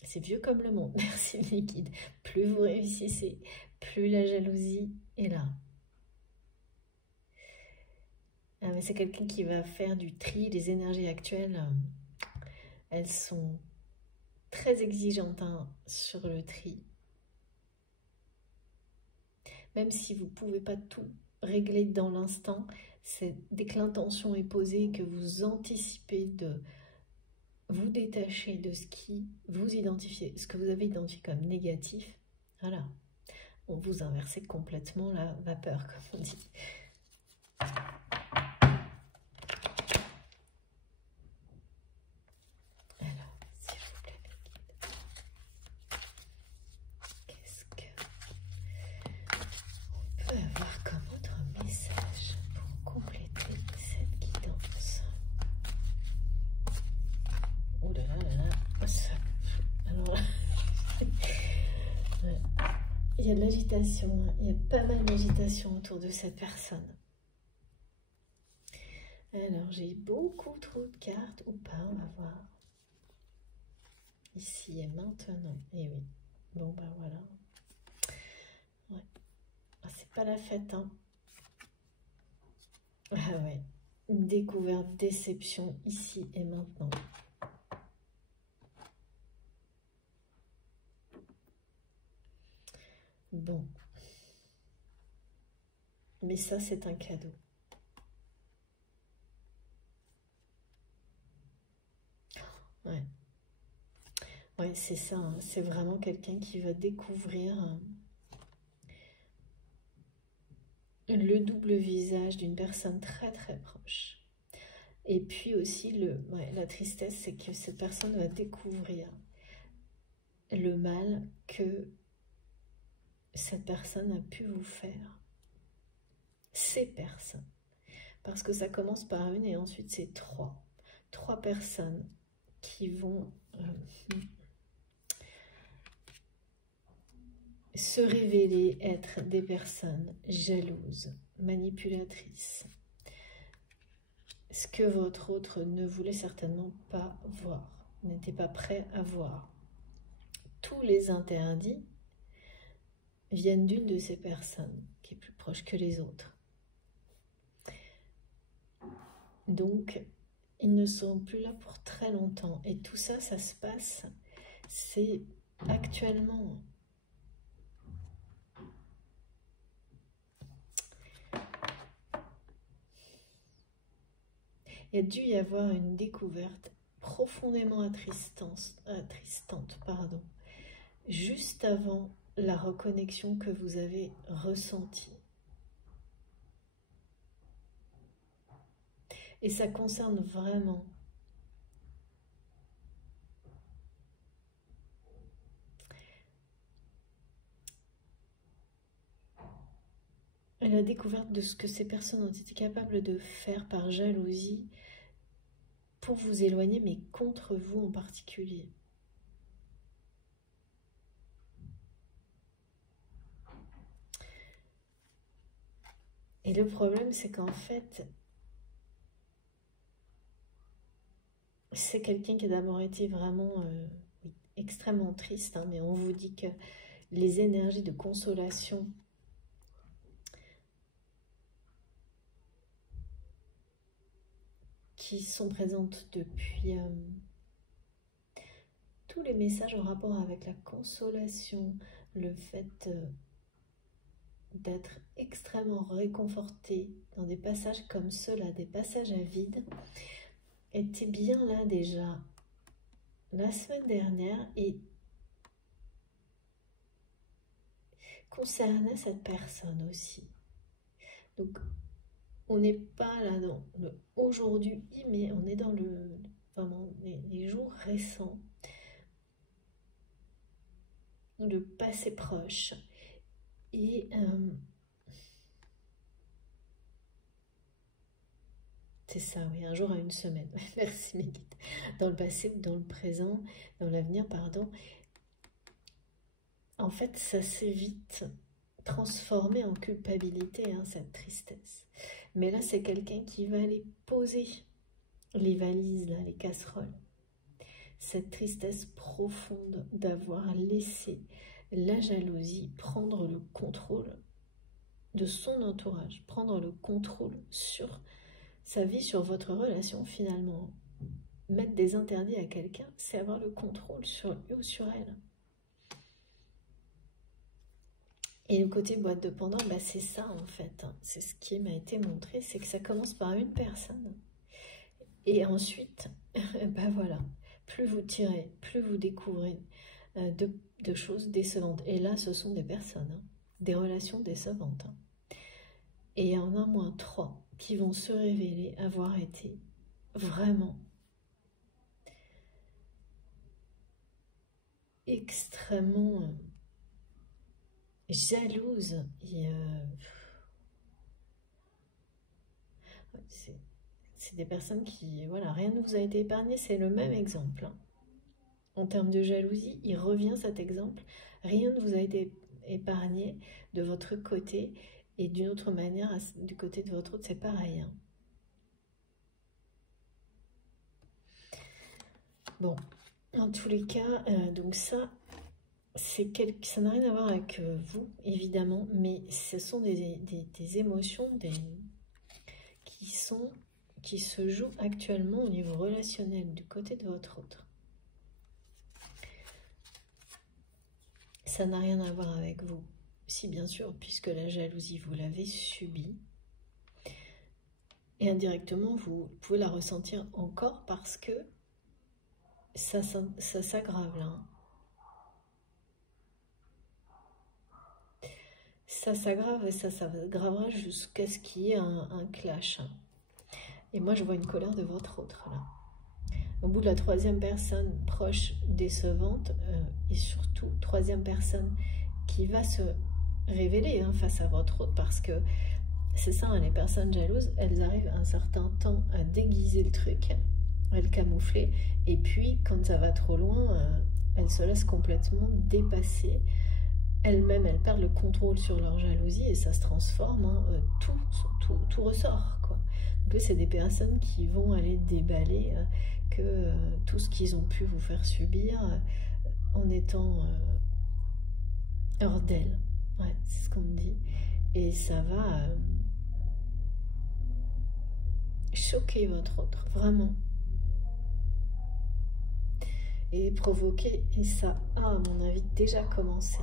c'est vieux comme le monde, merci les guides. Plus vous réussissez, plus la jalousie est là. Ah, mais c'est quelqu'un qui va faire du tri des énergies actuelles. elles sont très exigeantes hein, sur le tri. Même si vous ne pouvez pas tout régler dans l'instant, c'est dès que l'intention est posée, que vous anticipez de vous détacher de ce qui vous identifie, ce que vous avez identifié comme négatif, voilà, on vous inversez complètement la vapeur, comme on dit. Alors, s'il vous plaît, qu'est-ce que on peut avoir comme autre message pour compléter cette guidance? Oh là là là là, ça... Alors là, il y a de l'agitation, il y a pas mal d'agitation autour de cette personne. Alors, j'ai beaucoup trop de cartes, ou pas, on va voir. Ici et maintenant, et oui. Bon, ben voilà. Ouais. Ah, c'est pas la fête, hein. Ah ouais. Une découverte, déception, ici et maintenant. Bon. Mais ça, c'est un cadeau. Ouais. Ouais, c'est ça. Hein. C'est vraiment quelqu'un qui va découvrir le double visage d'une personne très très proche. Et puis aussi, la tristesse, c'est que cette personne va découvrir le mal que cette personne a pu vous faire. Ces personnes. Parce que ça commence par une et ensuite c'est trois. Trois personnes qui vont se révéler être des personnes jalouses, manipulatrices. Ce que votre autre ne voulait certainement pas voir, n'était pas prêt à voir. Tous les interdits viennent d'une de ces personnes qui est plus proche que les autres. Donc, ils ne seront plus là pour très longtemps. Et tout ça, ça se passe, c'est actuellement. Il y a dû y avoir une découverte profondément attristante, pardon, juste avant la reconnexion que vous avez ressentie. Et ça concerne vraiment la découverte de ce que ces personnes ont été capables de faire par jalousie pour vous éloigner, mais contre vous en particulier. Et le problème, c'est qu'en fait, c'est quelqu'un qui a d'abord été vraiment extrêmement triste, hein, mais on vous dit que les énergies de consolation qui sont présentes depuis tous les messages en rapport avec la consolation, le fait d'être extrêmement réconforté dans des passages comme ceux-là, des passages à vide, étaient bien là déjà la semaine dernière et concernait cette personne aussi. Donc, on n'est pas là dans le aujourd'hui, mais on est dans vraiment les jours récents, le passé proche. Et c'est ça, oui, un jour à une semaine. Merci mes guides. Dans le passé ou dans le présent, dans l'avenir, pardon. En fait, ça s'est vite transformé en culpabilité, hein, cette tristesse. Mais là, c'est quelqu'un qui va aller poser les valises, là, les casseroles. Cette tristesse profonde d'avoir laissé la jalousie prendre le contrôle de son entourage, prendre le contrôle sur sa vie, sur votre relation finalement. mettre des interdits à quelqu'un, c'est avoir le contrôle sur lui ou sur elle. Et le côté boîte de Pandore, bah c'est ça en fait. C'est ce qui m'a été montré, c'est que ça commence par une personne. Et ensuite, bah voilà, plus vous tirez, plus vous découvrez de choses décevantes. Et là, ce sont des personnes, hein, des relations décevantes. Hein. Et il y en a au moins 3 qui vont se révéler avoir été vraiment extrêmement jalouses. C'est des personnes qui, voilà, rien ne vous a été épargné, c'est le même exemple. Hein. En termes de jalousie, il revient cet exemple. Rien ne vous a été épargné de votre côté et d'une autre manière, du côté de votre autre, c'est pareil. Hein. Bon, en tous les cas, donc ça n'a rien à voir avec vous, évidemment, mais ce sont des émotions qui se jouent actuellement au niveau relationnel du côté de votre autre. Ça n'a rien à voir avec vous. Si, bien sûr, puisque la jalousie, vous l'avez subie. Et indirectement, vous pouvez la ressentir encore parce que ça s'aggrave là. Hein. Ça s'aggrave et ça s'aggravera jusqu'à ce qu'il y ait un clash. Hein. Et moi, je vois une colère de votre autre là. Au bout de la 3e personne proche, décevante, et surtout 3e personne qui va se révéler hein, face à votre autre, parce que c'est ça, hein, les personnes jalouses, elles arrivent un certain temps à déguiser le truc, à le camoufler, et puis quand ça va trop loin, elles se laissent complètement dépasser. Elles-mêmes, elles perdent le contrôle sur leur jalousie et ça se transforme, hein, tout ressort, quoi. Donc c'est des personnes qui vont aller déballer tout ce qu'ils ont pu vous faire subir en étant hors d'elle. Ouais, c'est ce qu'on me dit. Et ça va choquer votre autre, vraiment. Et provoquer, et ça a, à mon avis, déjà commencé.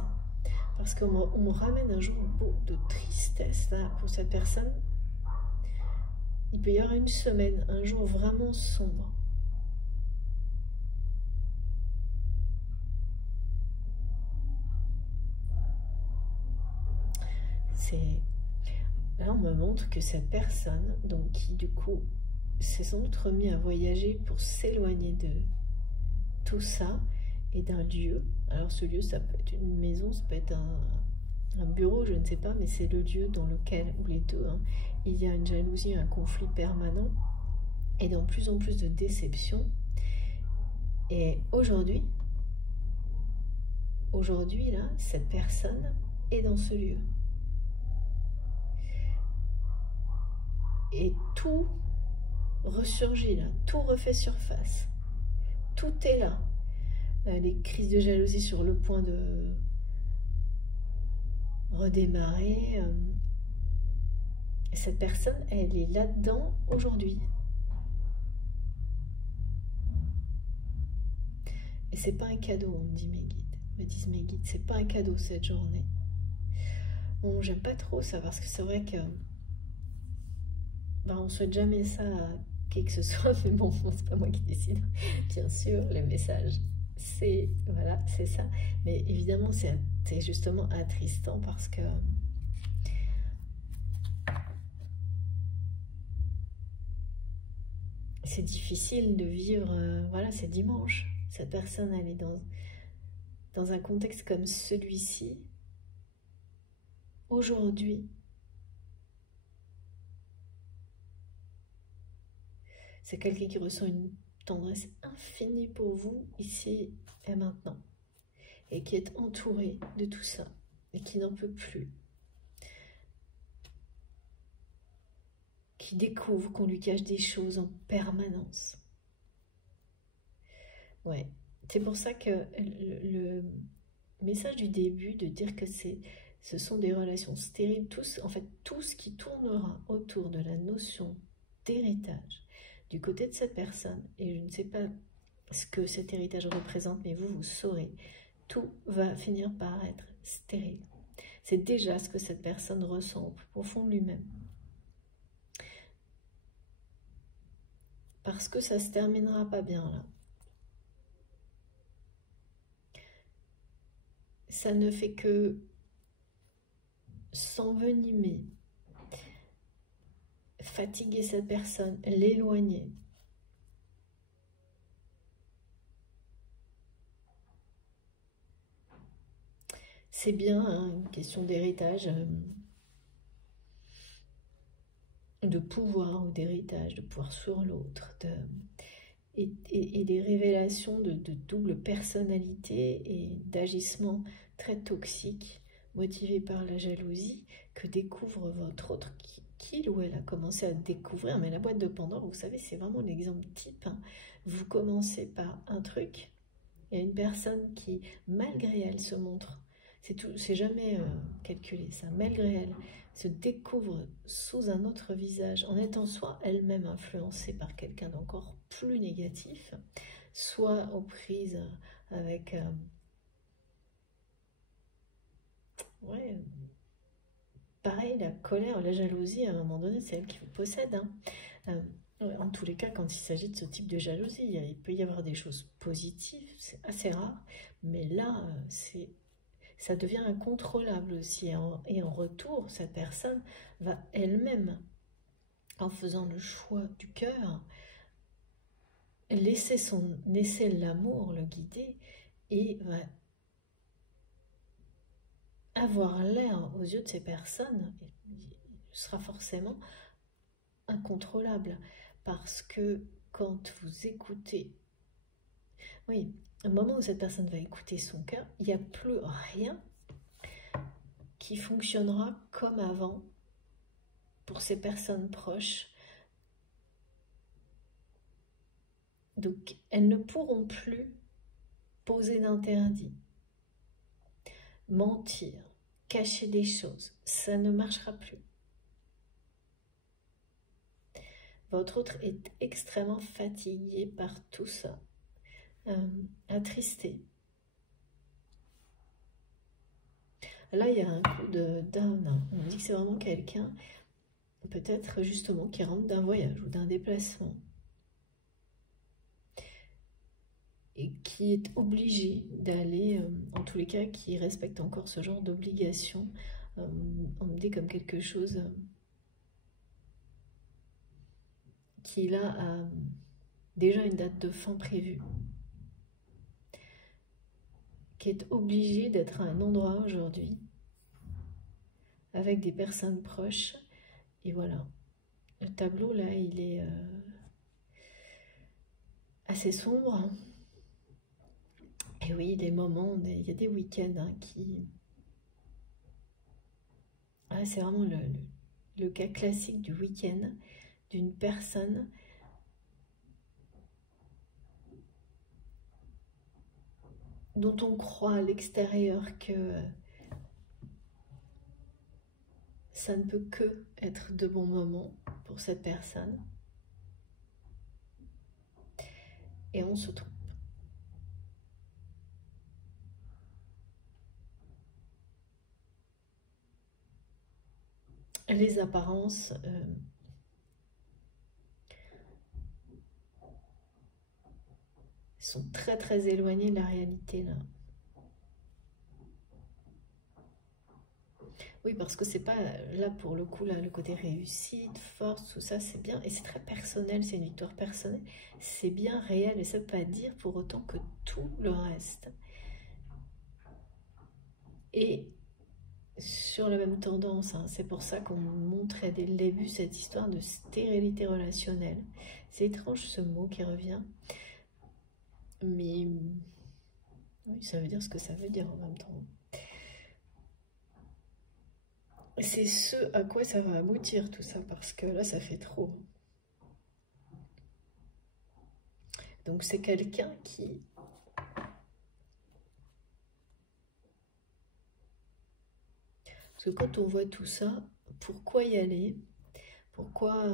Parce qu'on me ramène un jour beau de tristesse là, pour cette personne. Il peut y avoir une semaine, un jour vraiment sombre. Là, on me montre que cette personne, donc qui du coup s'est sans doute remis à voyager pour s'éloigner de tout ça et d'un lieu. Alors ce lieu, ça peut être une maison, ça peut être un bureau, je ne sais pas, mais c'est le lieu dans lequel, ou les deux, hein, il y a une jalousie, un conflit permanent et de plus en plus de déception. Et aujourd'hui, là, cette personne est dans ce lieu. Et tout ressurgit là, tout refait surface. Tout est là. Les crises de jalousie sur le point de redémarrer. Cette personne, elle est là-dedans aujourd'hui. Et c'est pas un cadeau, on me dit mes guides. Me disent mes guides, c'est pas un cadeau cette journée. Bon, j'aime pas trop ça parce que c'est vrai que on souhaite jamais ça à qui que ce soit, mais bon, c'est pas moi qui décide. Bien sûr, les messages, c'est voilà, c'est ça. Mais évidemment, c'est justement attristant parce que c'est difficile de vivre. Voilà, c'est dimanche. Cette personne, elle est dans un contexte comme celui-ci. Aujourd'hui, c'est quelqu'un qui ressent une tendresse infinie pour vous, ici et maintenant, et qui est entouré de tout ça, et qui n'en peut plus, qui découvre qu'on lui cache des choses en permanence. Ouais, c'est pour ça que le message du début de dire que ce sont des relations stériles, en fait tout ce qui tournera autour de la notion d'héritage, du côté de cette personne, et je ne sais pas ce que cet héritage représente, mais vous saurez, tout va finir par être stérile. C'est déjà ce que cette personne ressent au plus profond de lui-même. Parce que ça ne se terminera pas bien là. Ça ne fait que s'envenimer, fatiguer cette personne, l'éloigner. C'est bien hein, une question d'héritage, de pouvoir ou d'héritage, de pouvoir sur l'autre, et des révélations de double personnalité et d'agissements très toxiques motivés par la jalousie que découvre votre autre, qu'il ou elle a commencé à découvrir. Mais la boîte de Pandore, vous savez, c'est vraiment l'exemple type. Hein. Vous commencez par un truc, il y a une personne qui, malgré elle, se montre, c'est jamais calculé ça, malgré elle, se découvre sous un autre visage, en étant soit elle-même influencée par quelqu'un d'encore plus négatif, soit aux prises avec ouais, pareil, la colère, la jalousie, à un moment donné, c'est elle qui vous possède. Hein. En tous les cas, quand il s'agit de ce type de jalousie, il peut y avoir des choses positives, c'est assez rare, mais là, ça devient incontrôlable aussi. Et en retour, cette personne va elle-même, en faisant le choix du cœur, laisser l'amour le guider et va avoir l'air aux yeux de ces personnes, il sera forcément incontrôlable. Parce que quand vous écoutez, oui, au moment où cette personne va écouter son cœur, il n'y a plus rien qui fonctionnera comme avant pour ces personnes proches. Donc, elles ne pourront plus poser d'interdit, mentir, cacher des choses. Ça ne marchera plus. Votre autre est extrêmement fatigué par tout ça, attristé. Là, il y a un coup de down. On dit que c'est vraiment quelqu'un, peut-être justement, qui rentre d'un voyage ou d'un déplacement. Et qui est obligé d'aller, en tous les cas, qui respecte encore ce genre d'obligation. On me dit comme quelque chose qui là a déjà une date de fin prévue, qui est obligé d'être à un endroit aujourd'hui, avec des personnes proches, et voilà. Le tableau là, il est assez sombre. Et oui, des moments, il y a des week-ends hein, qui... Ah, c'est vraiment le cas classique du week-end, d'une personne dont on croit à l'extérieur que ça ne peut que être de bons moments pour cette personne. Et on se trompe. Les apparences sont très très éloignées de la réalité là. Oui, parce que c'est pas là pour le coup là, le côté réussite, force, tout ça c'est bien et c'est très personnel, c'est une victoire personnelle, c'est bien réel et ça ne veut pas dire pour autant que tout le reste est sur la même tendance. Hein. C'est pour ça qu'on montrait dès le début cette histoire de stérilité relationnelle. C'est étrange ce mot qui revient, mais oui, ça veut dire ce que ça veut dire en même temps. C'est ce à quoi ça va aboutir tout ça, parce que là ça fait trop. Donc c'est quelqu'un qui... Parce que quand on voit tout ça, pourquoi y aller? Pourquoi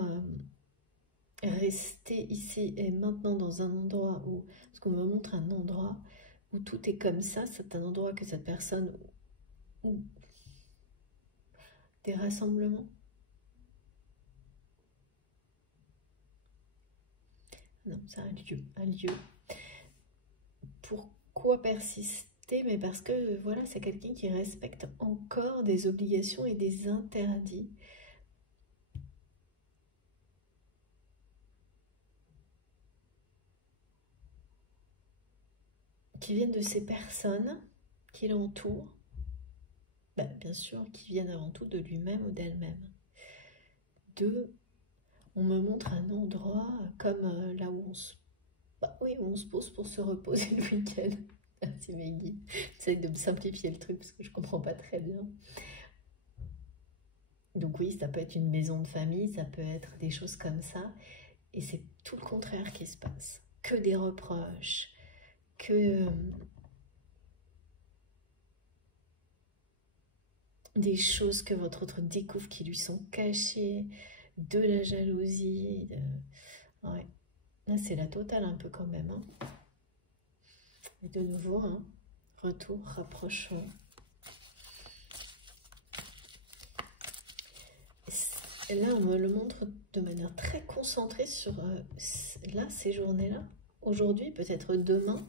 rester ici et maintenant dans un endroit où, parce qu'on me montre un endroit où tout est comme ça, c'est un endroit que cette personne, ou des rassemblements. Non, c'est un lieu, un lieu. Pourquoi persister? Mais parce que, voilà, c'est quelqu'un qui respecte encore des obligations et des interdits. Qui viennent de ces personnes qui l'entourent. Ben, bien sûr, qui viennent avant tout de lui-même ou d'elle-même. On me montre un endroit comme là où on se... Bah oui, où on se pose pour se reposer le week-end. Merci Maggie. J'essaie de me simplifier le truc parce que je comprends pas très bien. Donc oui, ça peut être une maison de famille, ça peut être des choses comme ça. Et c'est tout le contraire qui se passe. Que des reproches, que des choses que votre autre découvre qui lui sont cachées, de la jalousie. Ouais. Là, c'est la totale un peu quand même. Hein. Et de nouveau, hein, retour, rapprochement. Et là, on me le montre de manière très concentrée sur là, ces journées-là. Aujourd'hui, peut-être demain.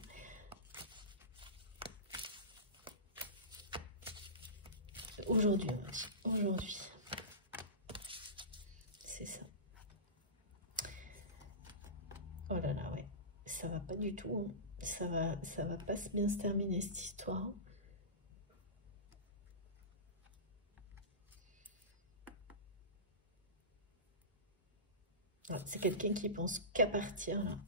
Aujourd'hui, on va dire. Aujourd'hui. C'est ça. Oh là là, ouais. Ça va pas du tout. Hein. Ça va pas bien se terminer, cette histoire. C'est quelqu'un qui pense qu'à partir, là.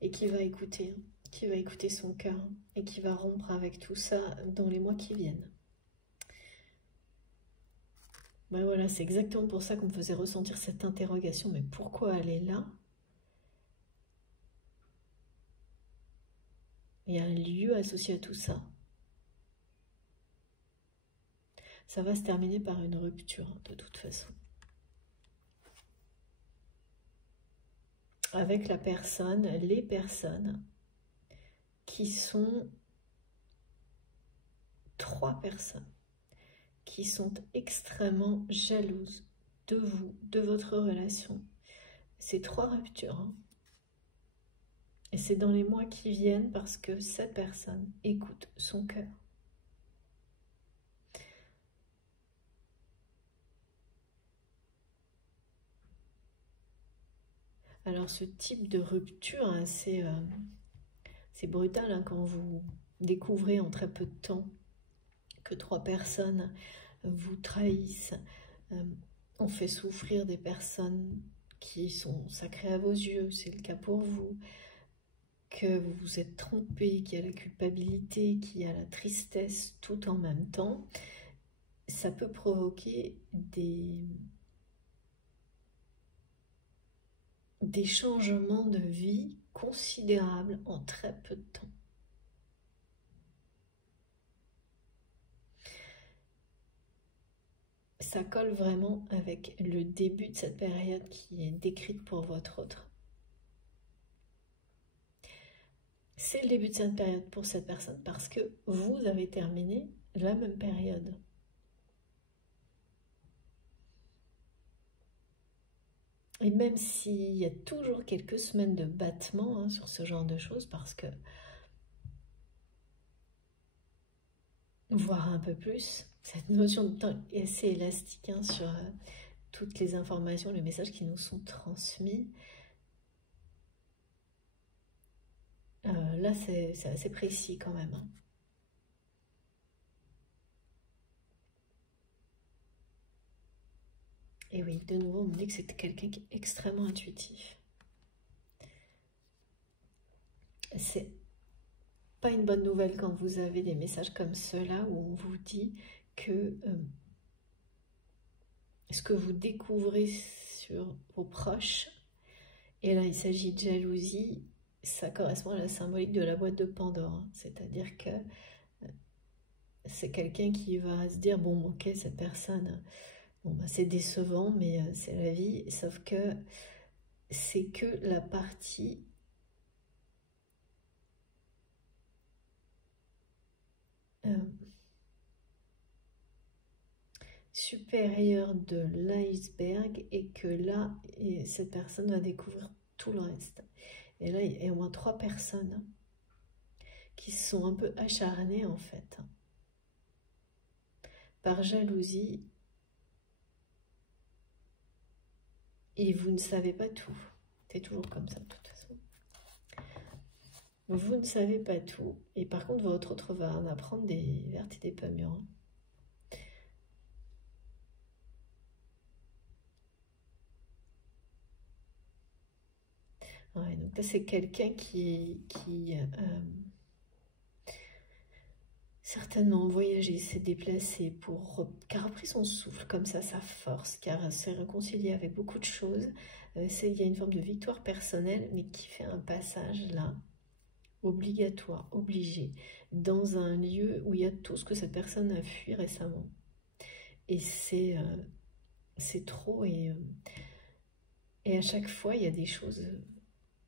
Et qui va écouter. Hein. Qui va écouter son cœur. Hein, et qui va rompre avec tout ça dans les mois qui viennent. Ben voilà, c'est exactement pour ça qu'on me faisait ressentir cette interrogation. Mais pourquoi elle est là? Il y a un lieu associé à tout ça. Ça va se terminer par une rupture, de toute façon. Avec la personne, les personnes qui sont 3 personnes qui sont extrêmement jalouses de vous, de votre relation. C'est 3 ruptures. Hein. Et c'est dans les mois qui viennent parce que cette personne écoute son cœur. Alors ce type de rupture, hein, c'est brutal hein, quand vous découvrez en très peu de temps que 3 personnes vous trahissent, ont fait souffrir des personnes qui sont sacrées à vos yeux, c'est le cas pour vous, que vous vous êtes trompé, qu'il y a la culpabilité, qu'il y a la tristesse tout en même temps, ça peut provoquer des changements de vie considérables en très peu de temps. Ça colle vraiment avec le début de cette période qui est décrite pour votre autre. C'est le début de cette période pour cette personne parce que vous avez terminé la même période. Et même s'il y a toujours quelques semaines de battement hein, sur ce genre de choses, parce que voir un peu plus, cette notion de temps est assez élastique hein, sur toutes les informations, les messages qui nous sont transmis. Là, c'est assez précis quand même. Hein. Et oui, de nouveau, on me dit que c'est quelqu'un qui est extrêmement intuitif. C'est pas une bonne nouvelle quand vous avez des messages comme ceux-là où on vous dit que ce que vous découvrez sur vos proches, et là il s'agit de jalousie, ça correspond à la symbolique de la boîte de Pandore. Hein. C'est-à-dire que c'est quelqu'un qui va se dire, bon ok, cette personne Bon, bah, c'est décevant, mais c'est la vie. Sauf que c'est que la partie supérieure de l'iceberg et que là, cette personne va découvrir tout le reste. Et là, il y a au moins 3 personnes qui se sont un peu acharnées en fait, par jalousie, et vous ne savez pas tout. C'est toujours comme ça de toute façon. Vous ne savez pas tout, et par contre votre autre va en apprendre des vertes et des pas mûres. Ouais, donc là c'est quelqu'un qui certainement voyagé, s'est déplacé qui a repris son souffle comme ça, sa force, car s'est réconcilié avec beaucoup de choses. Il y a une forme de victoire personnelle, mais qui fait un passage là, obligatoire, obligé, dans un lieu où il y a tout ce que cette personne a fui récemment. Et c'est trop, et à chaque fois, il y a des choses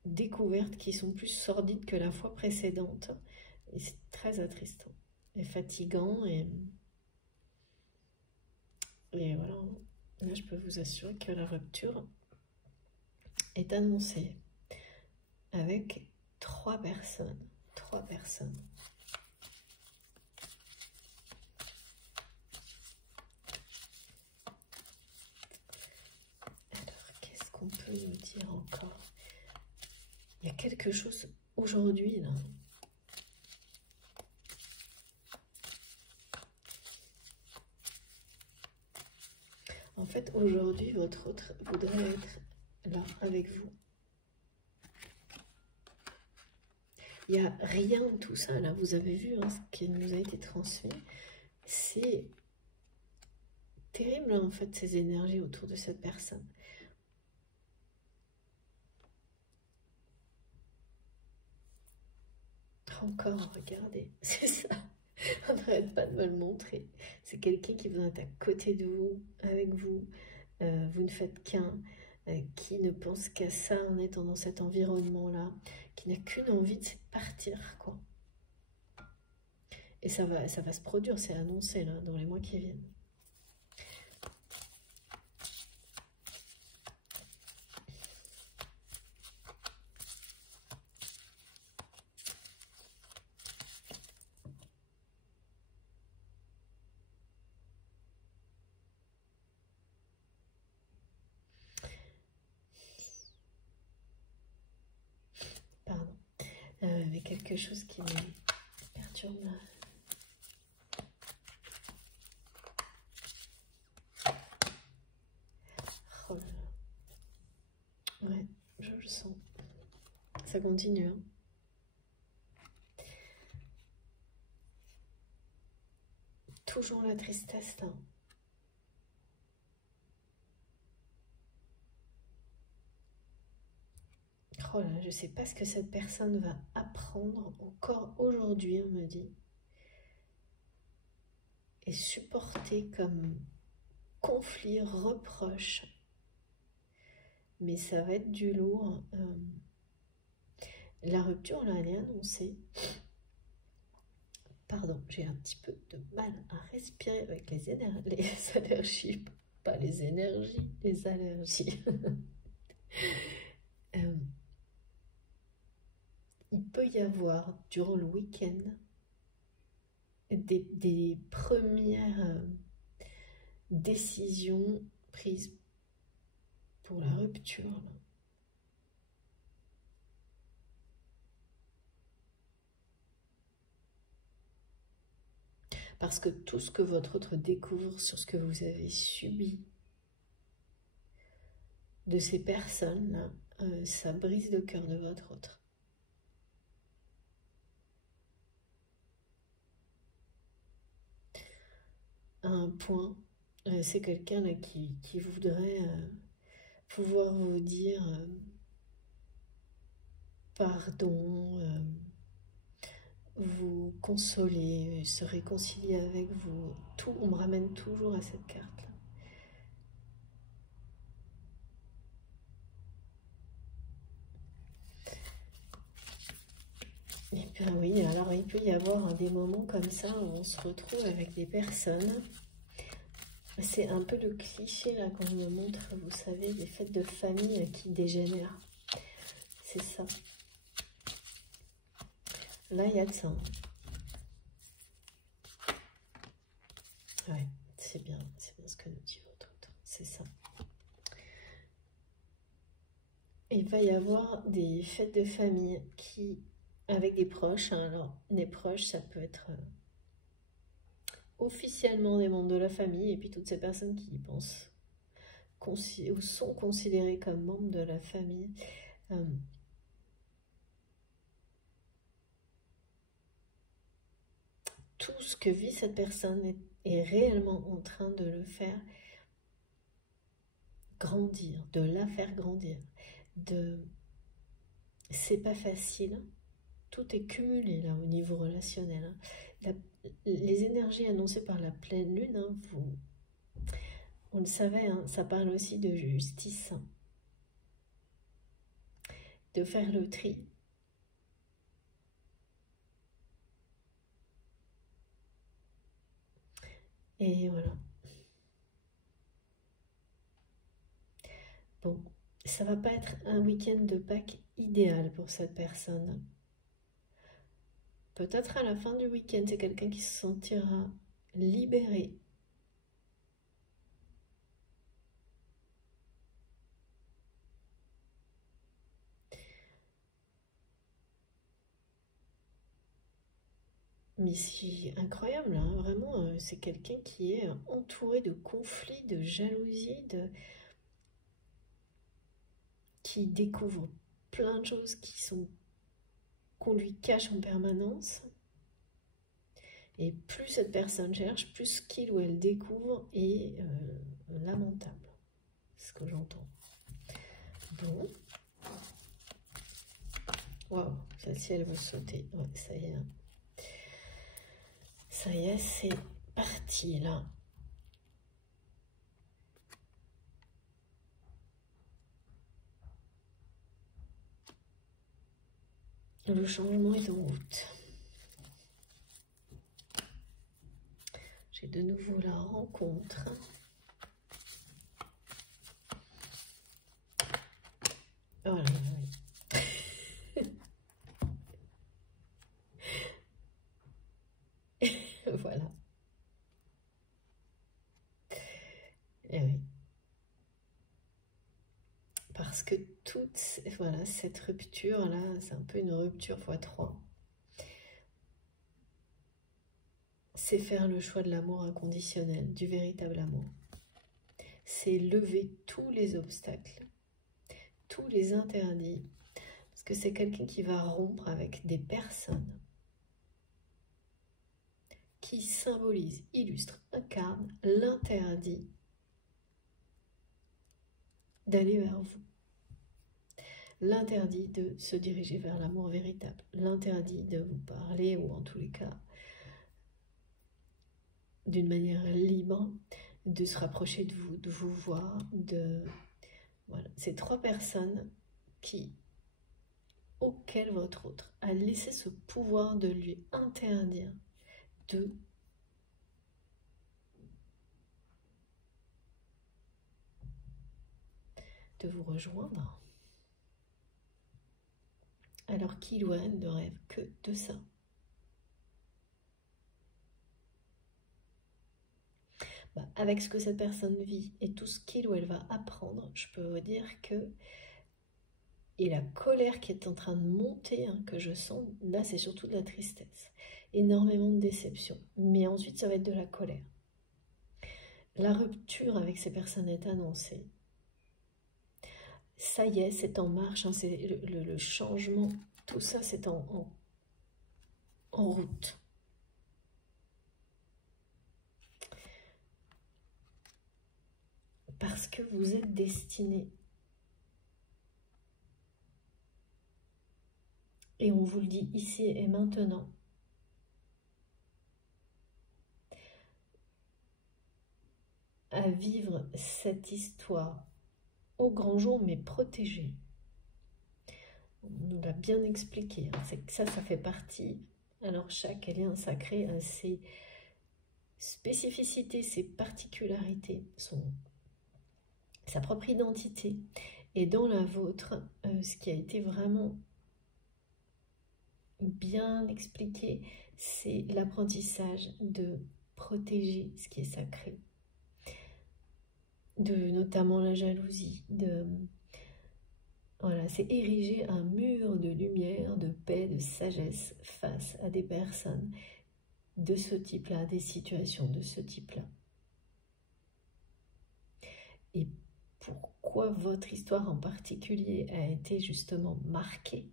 découvertes qui sont plus sordides que la fois précédente. Et c'est très attristant et fatigant. Et voilà, là je peux vous assurer que la rupture est annoncée avec 3 personnes. 3 personnes. Alors, qu'est-ce qu'on peut me dire encore? Il y a quelque chose aujourd'hui là. En fait, aujourd'hui, votre autre voudrait être là avec vous. Il n'y a rien de tout ça, là, vous avez vu hein, ce qui nous a été transmis. C'est terrible, en fait, ces énergies autour de cette personne. Encore, regardez, c'est ça. On n'arrête pas de me le montrer. C'est quelqu'un qui veut être à côté de vous, avec vous. Vous ne faites qu'un, qui ne pense qu'à ça en étant dans cet environnement-là, qui n'a qu'une envie, c'est de partir, quoi. Et ça va se produire, c'est annoncé, là, dans les mois qui viennent. Pardon. Mais quelque chose qui me perturbe. Oh là là. Ouais, je le sens. Ça continue. Hein. Toujours la tristesse là. Oh là, je sais pas ce que cette personne va apprendre encore aujourd'hui, on me dit. Et supporter comme conflit, reproche. Mais ça va être du lourd. La rupture, là, elle est annoncée. Pardon, j'ai un petit peu de mal à respirer avec les allergies. Pas les énergies, les allergies. Il peut y avoir, durant le week-end, des premières décisions prises pour la rupture. Là. Parce que tout ce que votre autre découvre sur ce que vous avez subi de ces personnes-là, ça brise le cœur de votre autre. À un point, c'est quelqu'un là qui voudrait pouvoir vous dire pardon, vous consoler, se réconcilier avec vous. Tout, on me ramène toujours à cette carte-là. Et puis oui, alors il peut y avoir des moments comme ça où on se retrouve avec des personnes. C'est un peu le cliché là qu'on me montre, vous savez, des fêtes de famille qui dégénèrent. C'est ça. Là, il y a de ça. Ouais, c'est bien ce que nous dit votre temps. C'est ça. Il va y avoir des fêtes de famille qui, avec des proches, hein, alors des proches, ça peut être officiellement des membres de la famille, et puis toutes ces personnes qui y pensent ou sont considérées comme membres de la famille. Tout ce que vit cette personne est réellement en train de le faire grandir, de la faire grandir. C'est pas facile, tout est cumulé là au niveau relationnel. Les énergies annoncées par la pleine lune, on le savait, hein, ça parle aussi de justice, hein, de faire le tri. Et voilà. Bon, ça va pas être un week-end de Pâques idéal pour cette personne. Peut-être à la fin du week-end, c'est quelqu'un qui se sentira libéré. Mais c'est incroyable, hein, vraiment, c'est quelqu'un qui est entouré de conflits, de jalousie, qui découvre plein de choses qu'on lui cache en permanence. Et plus cette personne cherche, plus qu'il ou elle découvre est lamentable. C'est ce que j'entends. Bon. Waouh, celle-ci elle veut sauter. Ouais, ça y est. Ça y est, c'est parti là. Le changement est en route. J'ai de nouveau la rencontre. Voilà. Voilà. Et oui. Parce que voilà, cette rupture-là, c'est un peu une rupture x3. C'est faire le choix de l'amour inconditionnel, du véritable amour. C'est lever tous les obstacles, tous les interdits. Parce que c'est quelqu'un qui va rompre avec des personnes qui symbolisent, illustrent, incarnent l'interdit d'aller vers vous. L'interdit de se diriger vers l'amour véritable. L'interdit de vous parler, ou en tous les cas, d'une manière libre, de se rapprocher de vous voir, Voilà. Ces trois personnes auxquelles votre autre a laissé ce pouvoir de lui interdire de vous rejoindre, alors qu'il ou elle ne rêve que de ça. Avec ce que cette personne vit et tout ce qu'il ou elle va apprendre, je peux vous dire que, et la colère qui est en train de monter, hein, que je sens, là c'est surtout de la tristesse, énormément de déception, mais ensuite ça va être de la colère. La rupture avec ces personnes est annoncée. Ça y est, c'est en marche, hein, c'est le changement, tout ça c'est en route. Parce que vous êtes destiné. Et on vous le dit ici et maintenant. À vivre cette histoire au grand jour, mais protégée. On nous l'a bien expliqué, hein. C'est que ça fait partie. Alors chaque lien sacré a ses spécificités, ses particularités, sa propre identité. Et dans la vôtre, ce qui a été vraiment bien expliqué, c'est l'apprentissage de protéger ce qui est sacré, notamment la jalousie, voilà, c'est ériger un mur de lumière, de paix, de sagesse face à des personnes de ce type-là, des situations de ce type-là. Et pourquoi votre histoire en particulier a été justement marquée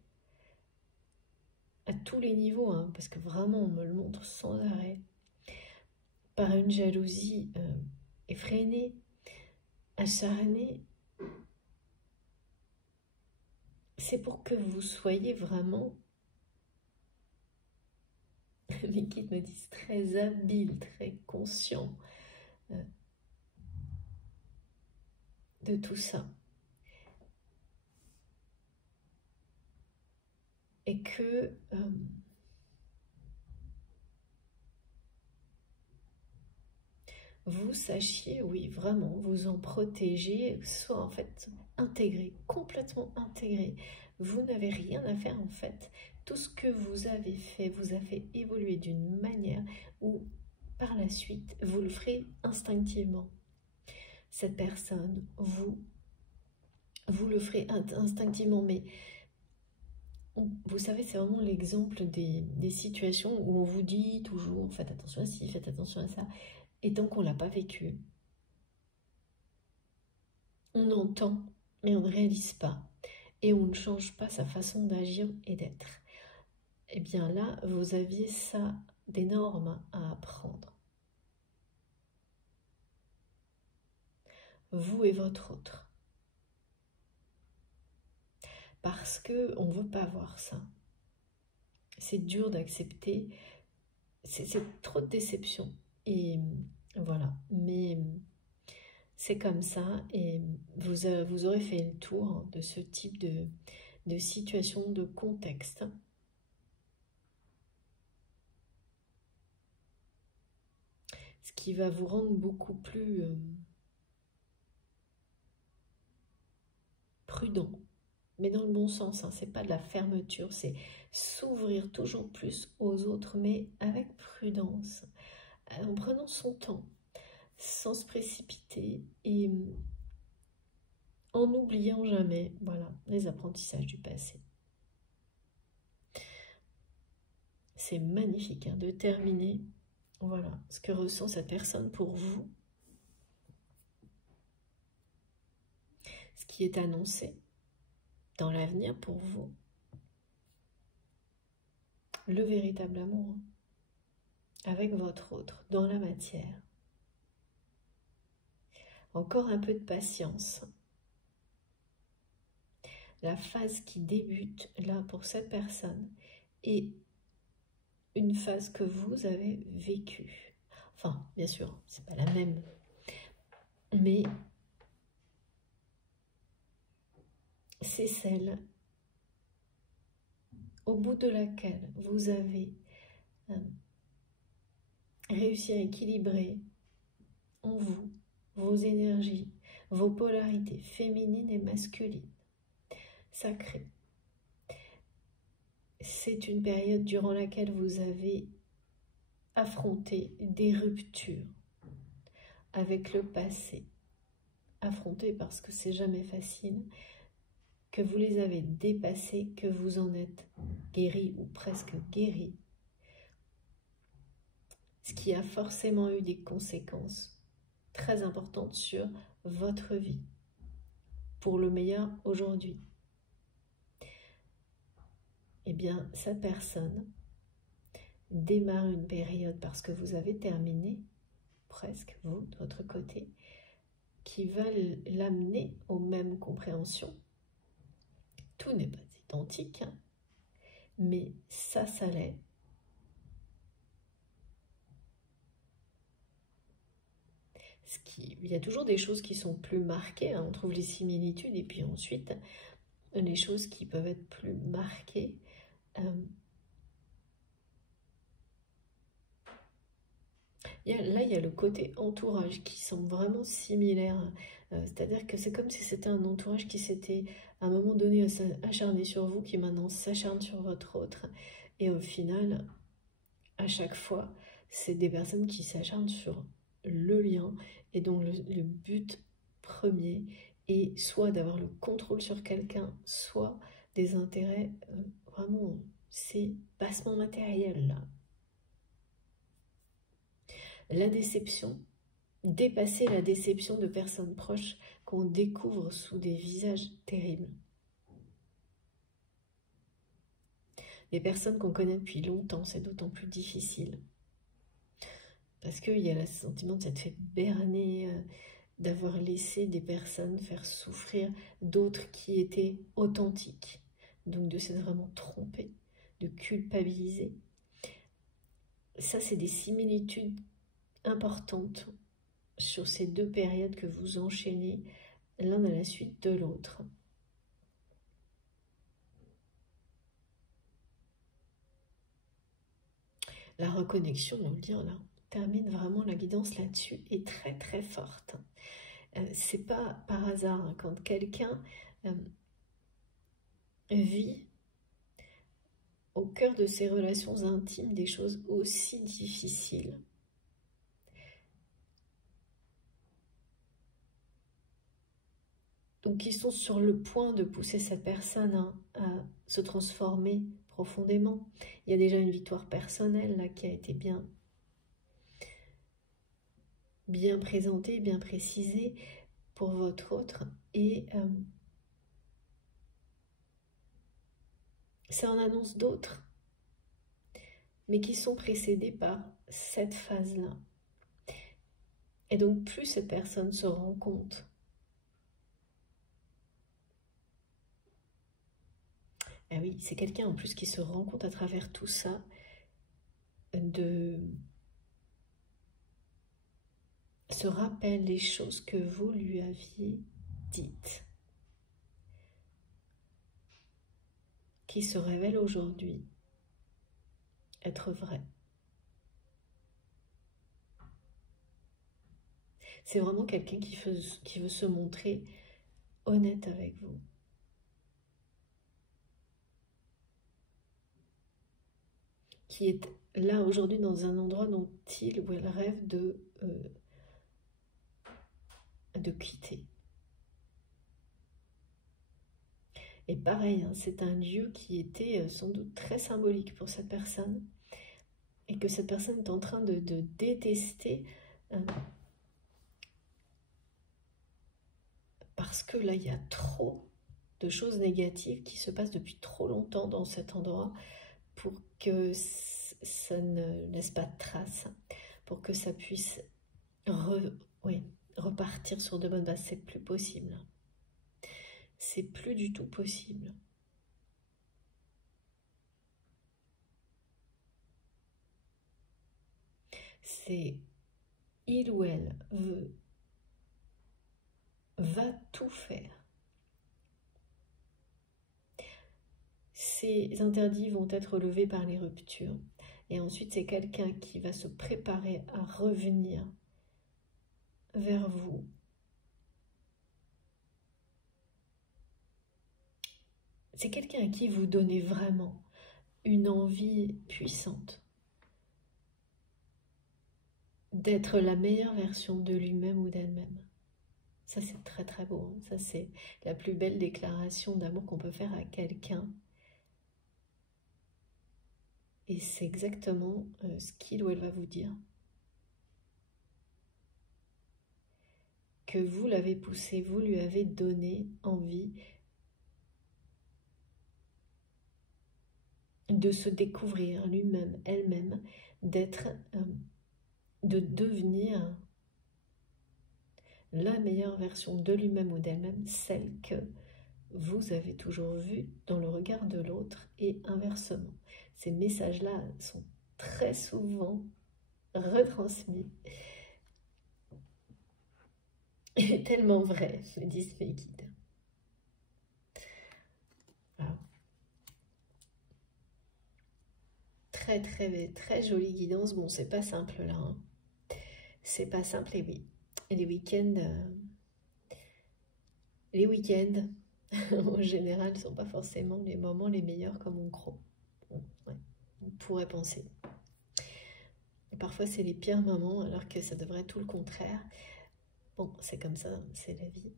à tous les niveaux, hein, parce que vraiment on me le montre sans arrêt, par une jalousie effrénée, acharnée, c'est pour que vous soyez vraiment, mes guides me disent, très habile, très conscient de tout ça. Et que vous sachiez, oui, vraiment, vous en protéger, soit en fait intégré, complètement intégré. Vous n'avez rien à faire en fait. Tout ce que vous avez fait, vous a fait évoluer d'une manière où, par la suite, vous le ferez instinctivement. Cette personne, vous le ferez instinctivement, mais vous savez, c'est vraiment l'exemple des situations où on vous dit toujours, faites attention à ci, faites attention à ça. Et tant qu'on ne l'a pas vécu, on entend, mais on ne réalise pas. Et on ne change pas sa façon d'agir et d'être. Eh bien là, vous aviez ça d'énorme à apprendre. Vous et votre autre. Parce qu'on ne veut pas voir ça. C'est dur d'accepter. C'est trop de déception. Et voilà. Mais c'est comme ça. Et vous aurez fait le tour de ce type de situation, de contexte. Ce qui va vous rendre beaucoup plus prudent, mais dans le bon sens, hein. C'est pas de la fermeture, c'est s'ouvrir toujours plus aux autres, mais avec prudence, en prenant son temps, sans se précipiter et en n'oubliant jamais, voilà, les apprentissages du passé. C'est magnifique, hein, de terminer, voilà, ce que ressent cette personne pour vous, ce qui est annoncé dans l'avenir pour vous, le véritable amour, avec votre autre, dans la matière. Encore un peu de patience. La phase qui débute là pour cette personne est une phase que vous avez vécue. Enfin, bien sûr, c'est pas la même, mais c'est celle au bout de laquelle vous avez réussi à équilibrer en vous vos énergies, vos polarités féminines et masculines, sacrées. C'est une période durant laquelle vous avez affronté des ruptures avec le passé. Affronté parce que c'est jamais facile, que vous les avez dépassés, que vous en êtes guéri ou presque guéri. Ce qui a forcément eu des conséquences très importantes sur votre vie, pour le meilleur aujourd'hui. Eh bien, cette personne démarre une période parce que vous avez terminé, presque, vous, de votre côté, qui va l'amener aux mêmes compréhensions. Tout n'est pas identique, hein, mais ça l'est. Il y a toujours des choses qui sont plus marquées, hein, on trouve les similitudes, et puis ensuite, les choses qui peuvent être plus marquées. Là, il y a le côté entourage qui semble vraiment similaire. C'est-à-dire que c'est comme si c'était un entourage qui s'était à un moment donné acharné sur vous, qui maintenant s'acharne sur votre autre. Et au final, à chaque fois, c'est des personnes qui s'acharnent sur le lien et dont le but premier est soit d'avoir le contrôle sur quelqu'un, soit des intérêts vraiment, c'est bassement matériel là. La déception, dépasser la déception de personnes proches qu'on découvre sous des visages terribles. Les personnes qu'on connaît depuis longtemps, c'est d'autant plus difficile. Parce qu'il y a le sentiment de s'être fait berner, d'avoir laissé des personnes faire souffrir d'autres qui étaient authentiques. Donc de s'être vraiment trompé, de culpabiliser. Ça, c'est des similitudes importantes sur ces deux périodes que vous enchaînez l'un à la suite de l'autre. La reconnexion, on le dit là, termine vraiment, la guidance là-dessus est très très forte. C'est pas par hasard hein, quand quelqu'un vit au cœur de ses relations intimes des choses aussi difficiles. Donc ils sont sur le point de pousser cette personne à se transformer profondément. Il y a déjà une victoire personnelle là qui a été bien présentée, bien précisée pour votre autre. Et ça en annonce d'autres, mais qui sont précédées par cette phase-là. Et donc plus cette personne se rend compte ah oui, c'est quelqu'un en plus qui se rend compte à travers tout ça se rappelle les choses que vous lui aviez dites, qui se révèlent aujourd'hui être vraies. C'est vraiment quelqu'un qui veut se montrer honnête avec vous. Qui est là aujourd'hui dans un endroit dont il ou elle rêve de quitter. Et pareil, hein, c'est un lieu qui était sans doute très symbolique pour cette personne et que cette personne est en train de détester parce que là, il y a trop de choses négatives qui se passent depuis trop longtemps dans cet endroit pour que ça ne laisse pas de traces, pour que ça puisse repartir sur de bonnes bases. C'est plus possible. C'est plus du tout possible. C'est il ou elle va tout faire. Ces interdits vont être levés par les ruptures. Et ensuite, c'est quelqu'un qui va se préparer à revenir vers vous. C'est quelqu'un à qui vous donnez vraiment une envie puissante d'être la meilleure version de lui-même ou d'elle-même. Ça, c'est très très beau. Hein. Ça, c'est la plus belle déclaration d'amour qu'on peut faire à quelqu'un. Et c'est exactement ce qu'il ou elle va vous dire. Que vous l'avez poussé, vous lui avez donné envie de se découvrir lui-même, elle-même, d'être, de devenir la meilleure version de lui-même ou d'elle-même, celle que vous avez toujours vue dans le regard de l'autre et inversement. Ces messages-là sont très souvent retransmis. Et tellement vrai, me disent mes guides. Voilà. Très, très, très jolie guidance. Bon, c'est pas simple là, hein. C'est pas simple, et oui. Et les week-ends, en général, ne sont pas forcément les moments les meilleurs comme on croit. Bon, ouais, on pourrait penser. Et parfois, c'est les pires moments, alors que ça devrait être tout le contraire. Bon, c'est comme ça, c'est la vie.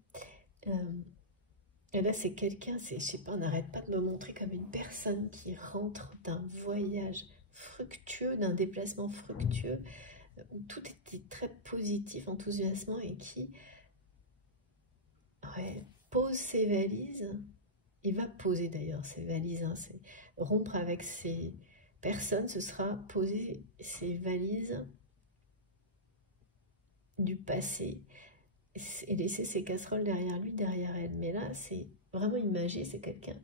Et là, c'est quelqu'un, je sais pas, on n'arrête pas de me montrer comme une personne qui rentre d'un voyage fructueux, d'un déplacement fructueux, où tout était très positif, enthousiasmant, et qui pose ses valises. Il va poser d'ailleurs ses valises, hein, rompre avec ces personnes, ce sera poser ses valises du passé et laisser ses casseroles derrière lui, derrière elle. Mais là, c'est vraiment une magie, c'est quelqu'un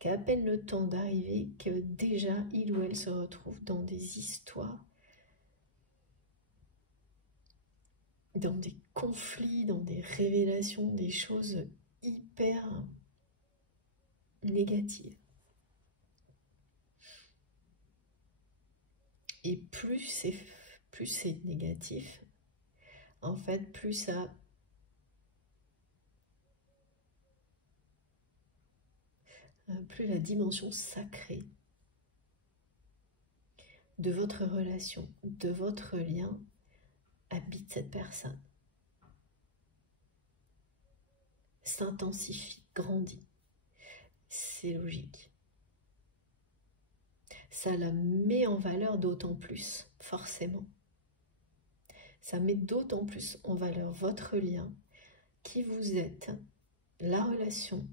qui a à peine le temps d'arriver, que déjà il ou elle se retrouve dans des histoires, dans des conflits, dans des révélations, des choses hyper négatives. Et plus c'est négatif, en fait, plus la dimension sacrée de votre relation, de votre lien, habite cette personne. S'intensifie, grandit. C'est logique. Ça la met en valeur d'autant plus, forcément. Ça met d'autant plus en valeur votre lien, qui vous êtes, la relation.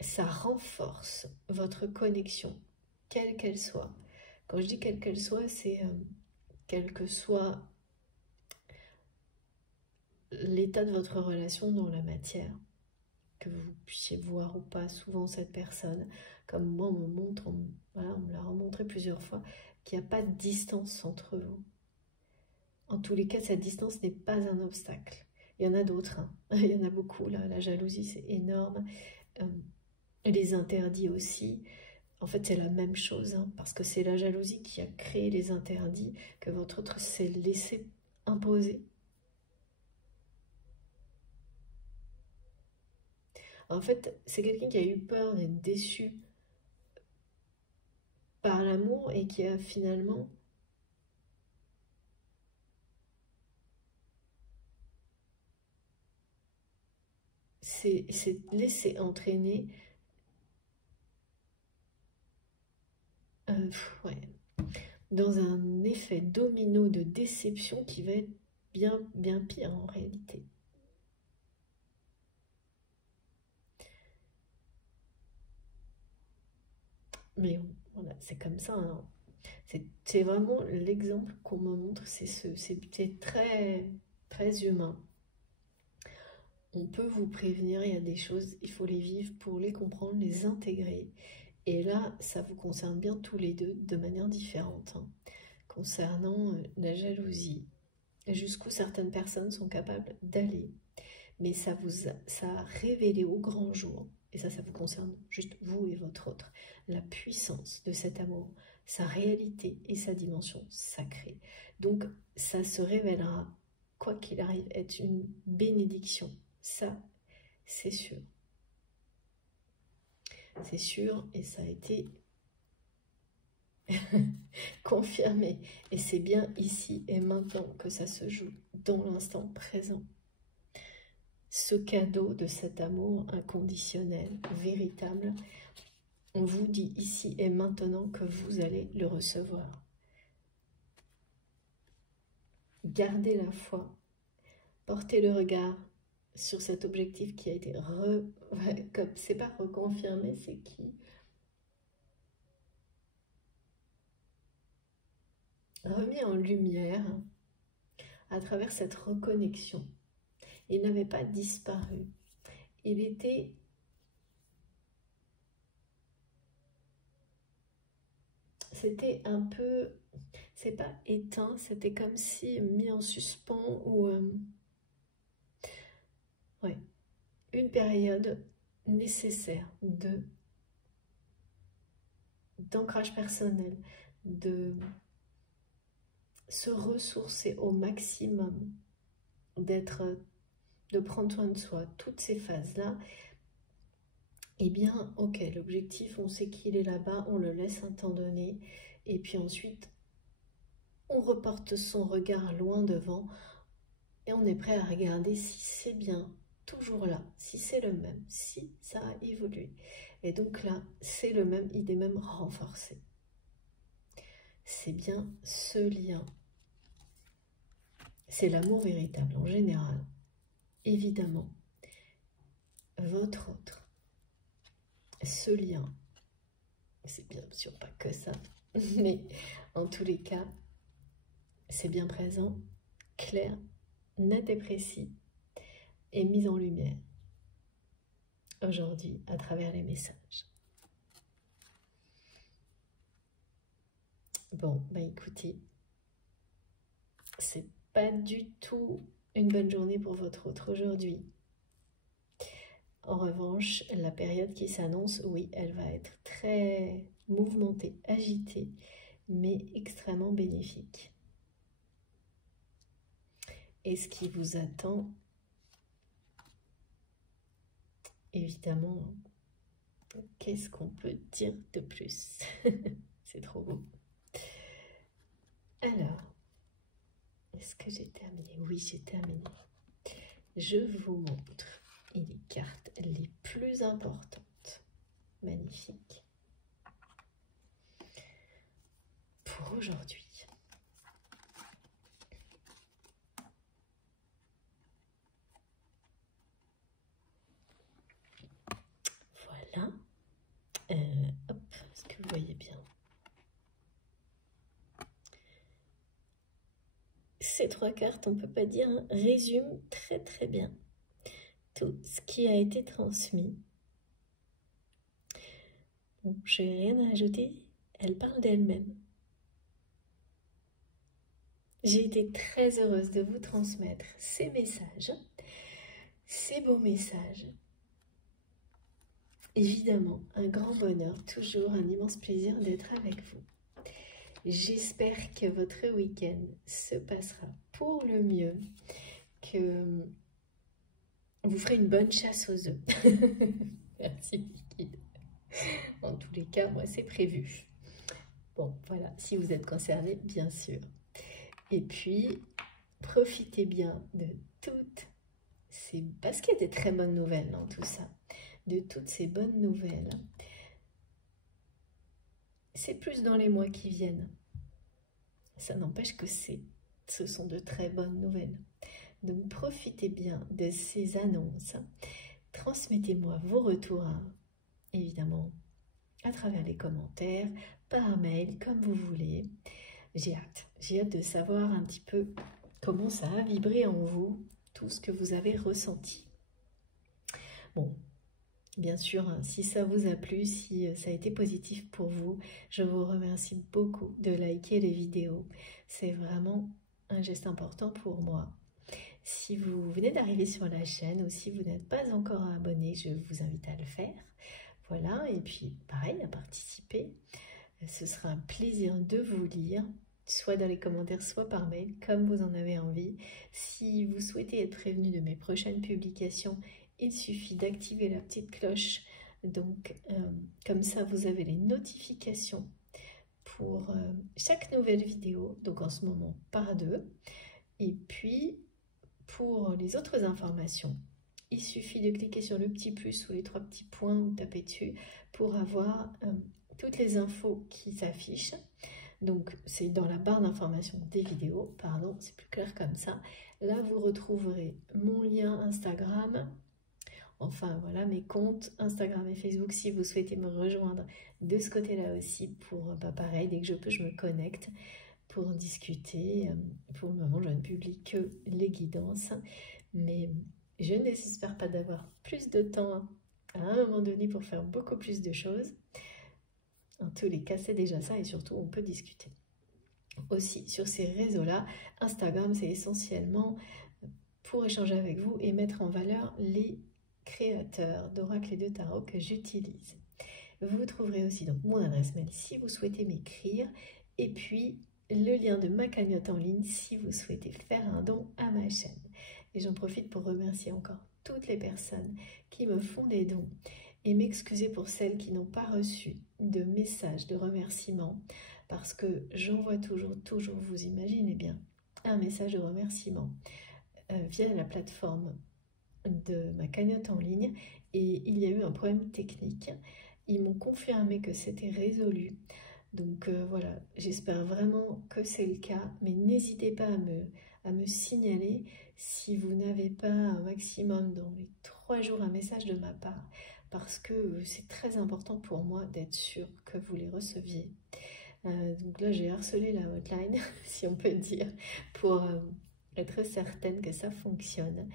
Ça renforce votre connexion, quelle qu'elle soit. Quand je dis quelle qu'elle soit, c'est quel que soit l'état de votre relation dans la matière, que vous puissiez voir ou pas souvent cette personne, comme moi on me montre, voilà, on me l'a remontré plusieurs fois, qu'il n'y a pas de distance entre vous. En tous les cas, cette distance n'est pas un obstacle. Il y en a d'autres, hein. Il y en a beaucoup, là. La jalousie, c'est énorme. Les interdits aussi. En fait, c'est la même chose, hein, parce que c'est la jalousie qui a créé les interdits que votre autre s'est laissé imposer. En fait, c'est quelqu'un qui a eu peur d'être déçu par l'amour et qui a finalement s'est laissé entraîner ouais, dans un effet domino de déception qui va être bien, bien pire en réalité. Mais voilà, c'est comme ça, hein. C'est vraiment l'exemple qu'on me montre, c'est très, très humain. On peut vous prévenir, il y a des choses, il faut les vivre pour les comprendre, les intégrer. Et là, ça vous concerne bien tous les deux de manière différente, hein, concernant la jalousie, jusqu'où certaines personnes sont capables d'aller. Mais ça a révélé au grand jour, et ça vous concerne juste vous et votre autre, la puissance de cet amour, sa réalité et sa dimension sacrée. Donc ça se révélera, quoi qu'il arrive, être une bénédiction. Ça, c'est sûr. C'est sûr, et ça a été confirmé. Et c'est bien ici et maintenant que ça se joue, dans l'instant présent. Ce cadeau de cet amour inconditionnel, véritable, on vous dit ici et maintenant que vous allez le recevoir. Gardez la foi, portez le regard sur cet objectif qui a été c'est pas reconfirmé, c'est qui remis en lumière à travers cette reconnexion. Il n'avait pas disparu. Il était c'était un peu, c'est pas éteint, c'était comme si mis en suspens ou ouais. une période nécessaire d'ancrage personnel, de se ressourcer au maximum, de prendre soin de soi, toutes ces phases-là, eh bien, ok, l'objectif, on sait qu'il est là-bas, on le laisse un temps donné, et puis ensuite, on reporte son regard loin devant, et on est prêt à regarder si c'est bien toujours là, si c'est le même, si ça a évolué. Et donc là, c'est le même, il est même renforcé. C'est bien ce lien. C'est l'amour véritable en général. Évidemment, votre autre, ce lien, c'est bien sûr pas que ça, mais en tous les cas, c'est bien présent, clair, net et précis, et mis en lumière aujourd'hui à travers les messages. Bon, bah écoutez, c'est pas du tout une bonne journée pour votre autre aujourd'hui. En revanche, la période qui s'annonce, oui, elle va être très mouvementée, agitée, mais extrêmement bénéfique. Et ce qui vous attend, évidemment, qu'est-ce qu'on peut dire de plus? C'est trop beau. Alors, est-ce que j'ai terminé? Oui, j'ai terminé. Je vous montre les cartes les plus importantes. Magnifique. Pour aujourd'hui. Voilà. Hop, est-ce que vous voyez bien? Ces trois cartes, on ne peut pas dire, résument très très bien tout ce qui a été transmis. Bon, je n'ai rien à ajouter, elle parle d'elle-même. J'ai été très heureuse de vous transmettre ces messages, ces beaux messages. Évidemment, un grand bonheur, toujours un immense plaisir d'être avec vous. J'espère que votre week-end se passera pour le mieux, que vous ferez une bonne chasse aux œufs. Merci Liquide. En tous les cas, moi c'est prévu. Bon, voilà, si vous êtes concerné, bien sûr. Et puis, profitez bien de toutes ces... Parce qu'il y a des très bonnes nouvelles dans tout ça. De toutes ces bonnes nouvelles. C'est plus dans les mois qui viennent. Ça n'empêche que ce sont de très bonnes nouvelles. Donc, profitez bien de ces annonces. Transmettez-moi vos retours, évidemment, à travers les commentaires, par mail, comme vous voulez. J'ai hâte de savoir un petit peu comment ça a vibré en vous, tout ce que vous avez ressenti. Bon, bien sûr, si ça vous a plu, si ça a été positif pour vous, je vous remercie beaucoup de liker les vidéos. C'est vraiment un geste important pour moi. Si vous venez d'arriver sur la chaîne ou si vous n'êtes pas encore abonné, je vous invite à le faire. Voilà, et puis pareil, à participer. Ce sera un plaisir de vous lire, soit dans les commentaires, soit par mail, comme vous en avez envie. Si vous souhaitez être prévenu de mes prochaines publications, il suffit d'activer la petite cloche. Donc, comme ça, vous avez les notifications pour chaque nouvelle vidéo. Donc, en ce moment, par 2. Et puis, pour les autres informations, il suffit de cliquer sur le petit plus ou les 3 petits points ou taper dessus pour avoir toutes les infos qui s'affichent. Donc, c'est dans la barre d'information des vidéos, pardon, c'est plus clair comme ça. Là, vous retrouverez mon lien Instagram, enfin voilà, mes comptes Instagram et Facebook si vous souhaitez me rejoindre de ce côté-là aussi pour, pareil, dès que je peux, je me connecte pour discuter. Pour le moment, je ne publie que les guidances, mais je ne désespère pas d'avoir plus de temps à un moment donné pour faire beaucoup plus de choses. En tous les cas, c'est déjà ça et surtout, on peut discuter. Aussi, sur ces réseaux-là, Instagram, c'est essentiellement pour échanger avec vous et mettre en valeur les créateur d'oracle et de tarot que j'utilise. Vous trouverez aussi donc mon adresse mail si vous souhaitez m'écrire, et puis le lien de ma cagnotte en ligne si vous souhaitez faire un don à ma chaîne. Et j'en profite pour remercier encore toutes les personnes qui me font des dons et m'excuser pour celles qui n'ont pas reçu de message de remerciement, parce que j'envoie toujours, vous imaginez bien, un message de remerciement via la plateforme de ma cagnotte en ligne, et il y a eu un problème technique. Ils m'ont confirmé que c'était résolu. Donc voilà, j'espère vraiment que c'est le cas, mais n'hésitez pas à me signaler si vous n'avez pas un maximum dans les 3 jours un message de ma part, parce que c'est très important pour moi d'être sûr que vous les receviez. Donc là, j'ai harcelé la hotline, si on peut dire, pour être certaine que ça fonctionne.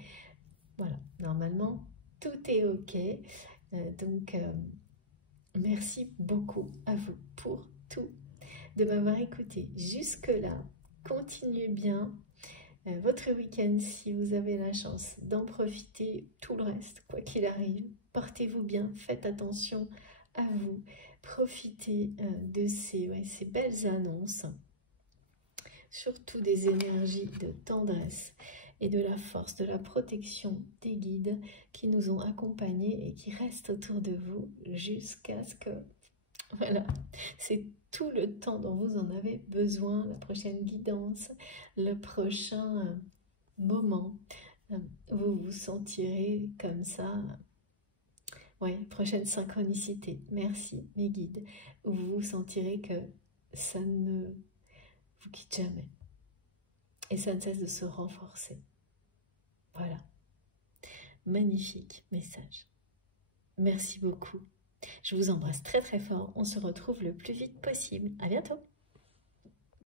Voilà, normalement, tout est OK. Donc, merci beaucoup à vous pour tout, de m'avoir écouté jusque-là. Continuez bien votre week-end si vous avez la chance d'en profiter. Tout le reste, quoi qu'il arrive, portez-vous bien, faites attention à vous, profitez de ces belles annonces, surtout des énergies de tendresse et de la force, de la protection des guides qui nous ont accompagnés et qui restent autour de vous jusqu'à ce que, voilà, c'est tout le temps dont vous en avez besoin, la prochaine guidance, le prochain moment, vous vous sentirez comme ça. Ouais, prochaine synchronicité, merci mes guides, vous vous sentirez que ça ne vous quitte jamais et ça ne cesse de se renforcer. Voilà, magnifique message. Merci beaucoup. Je vous embrasse très fort. On se retrouve le plus vite possible. À bientôt.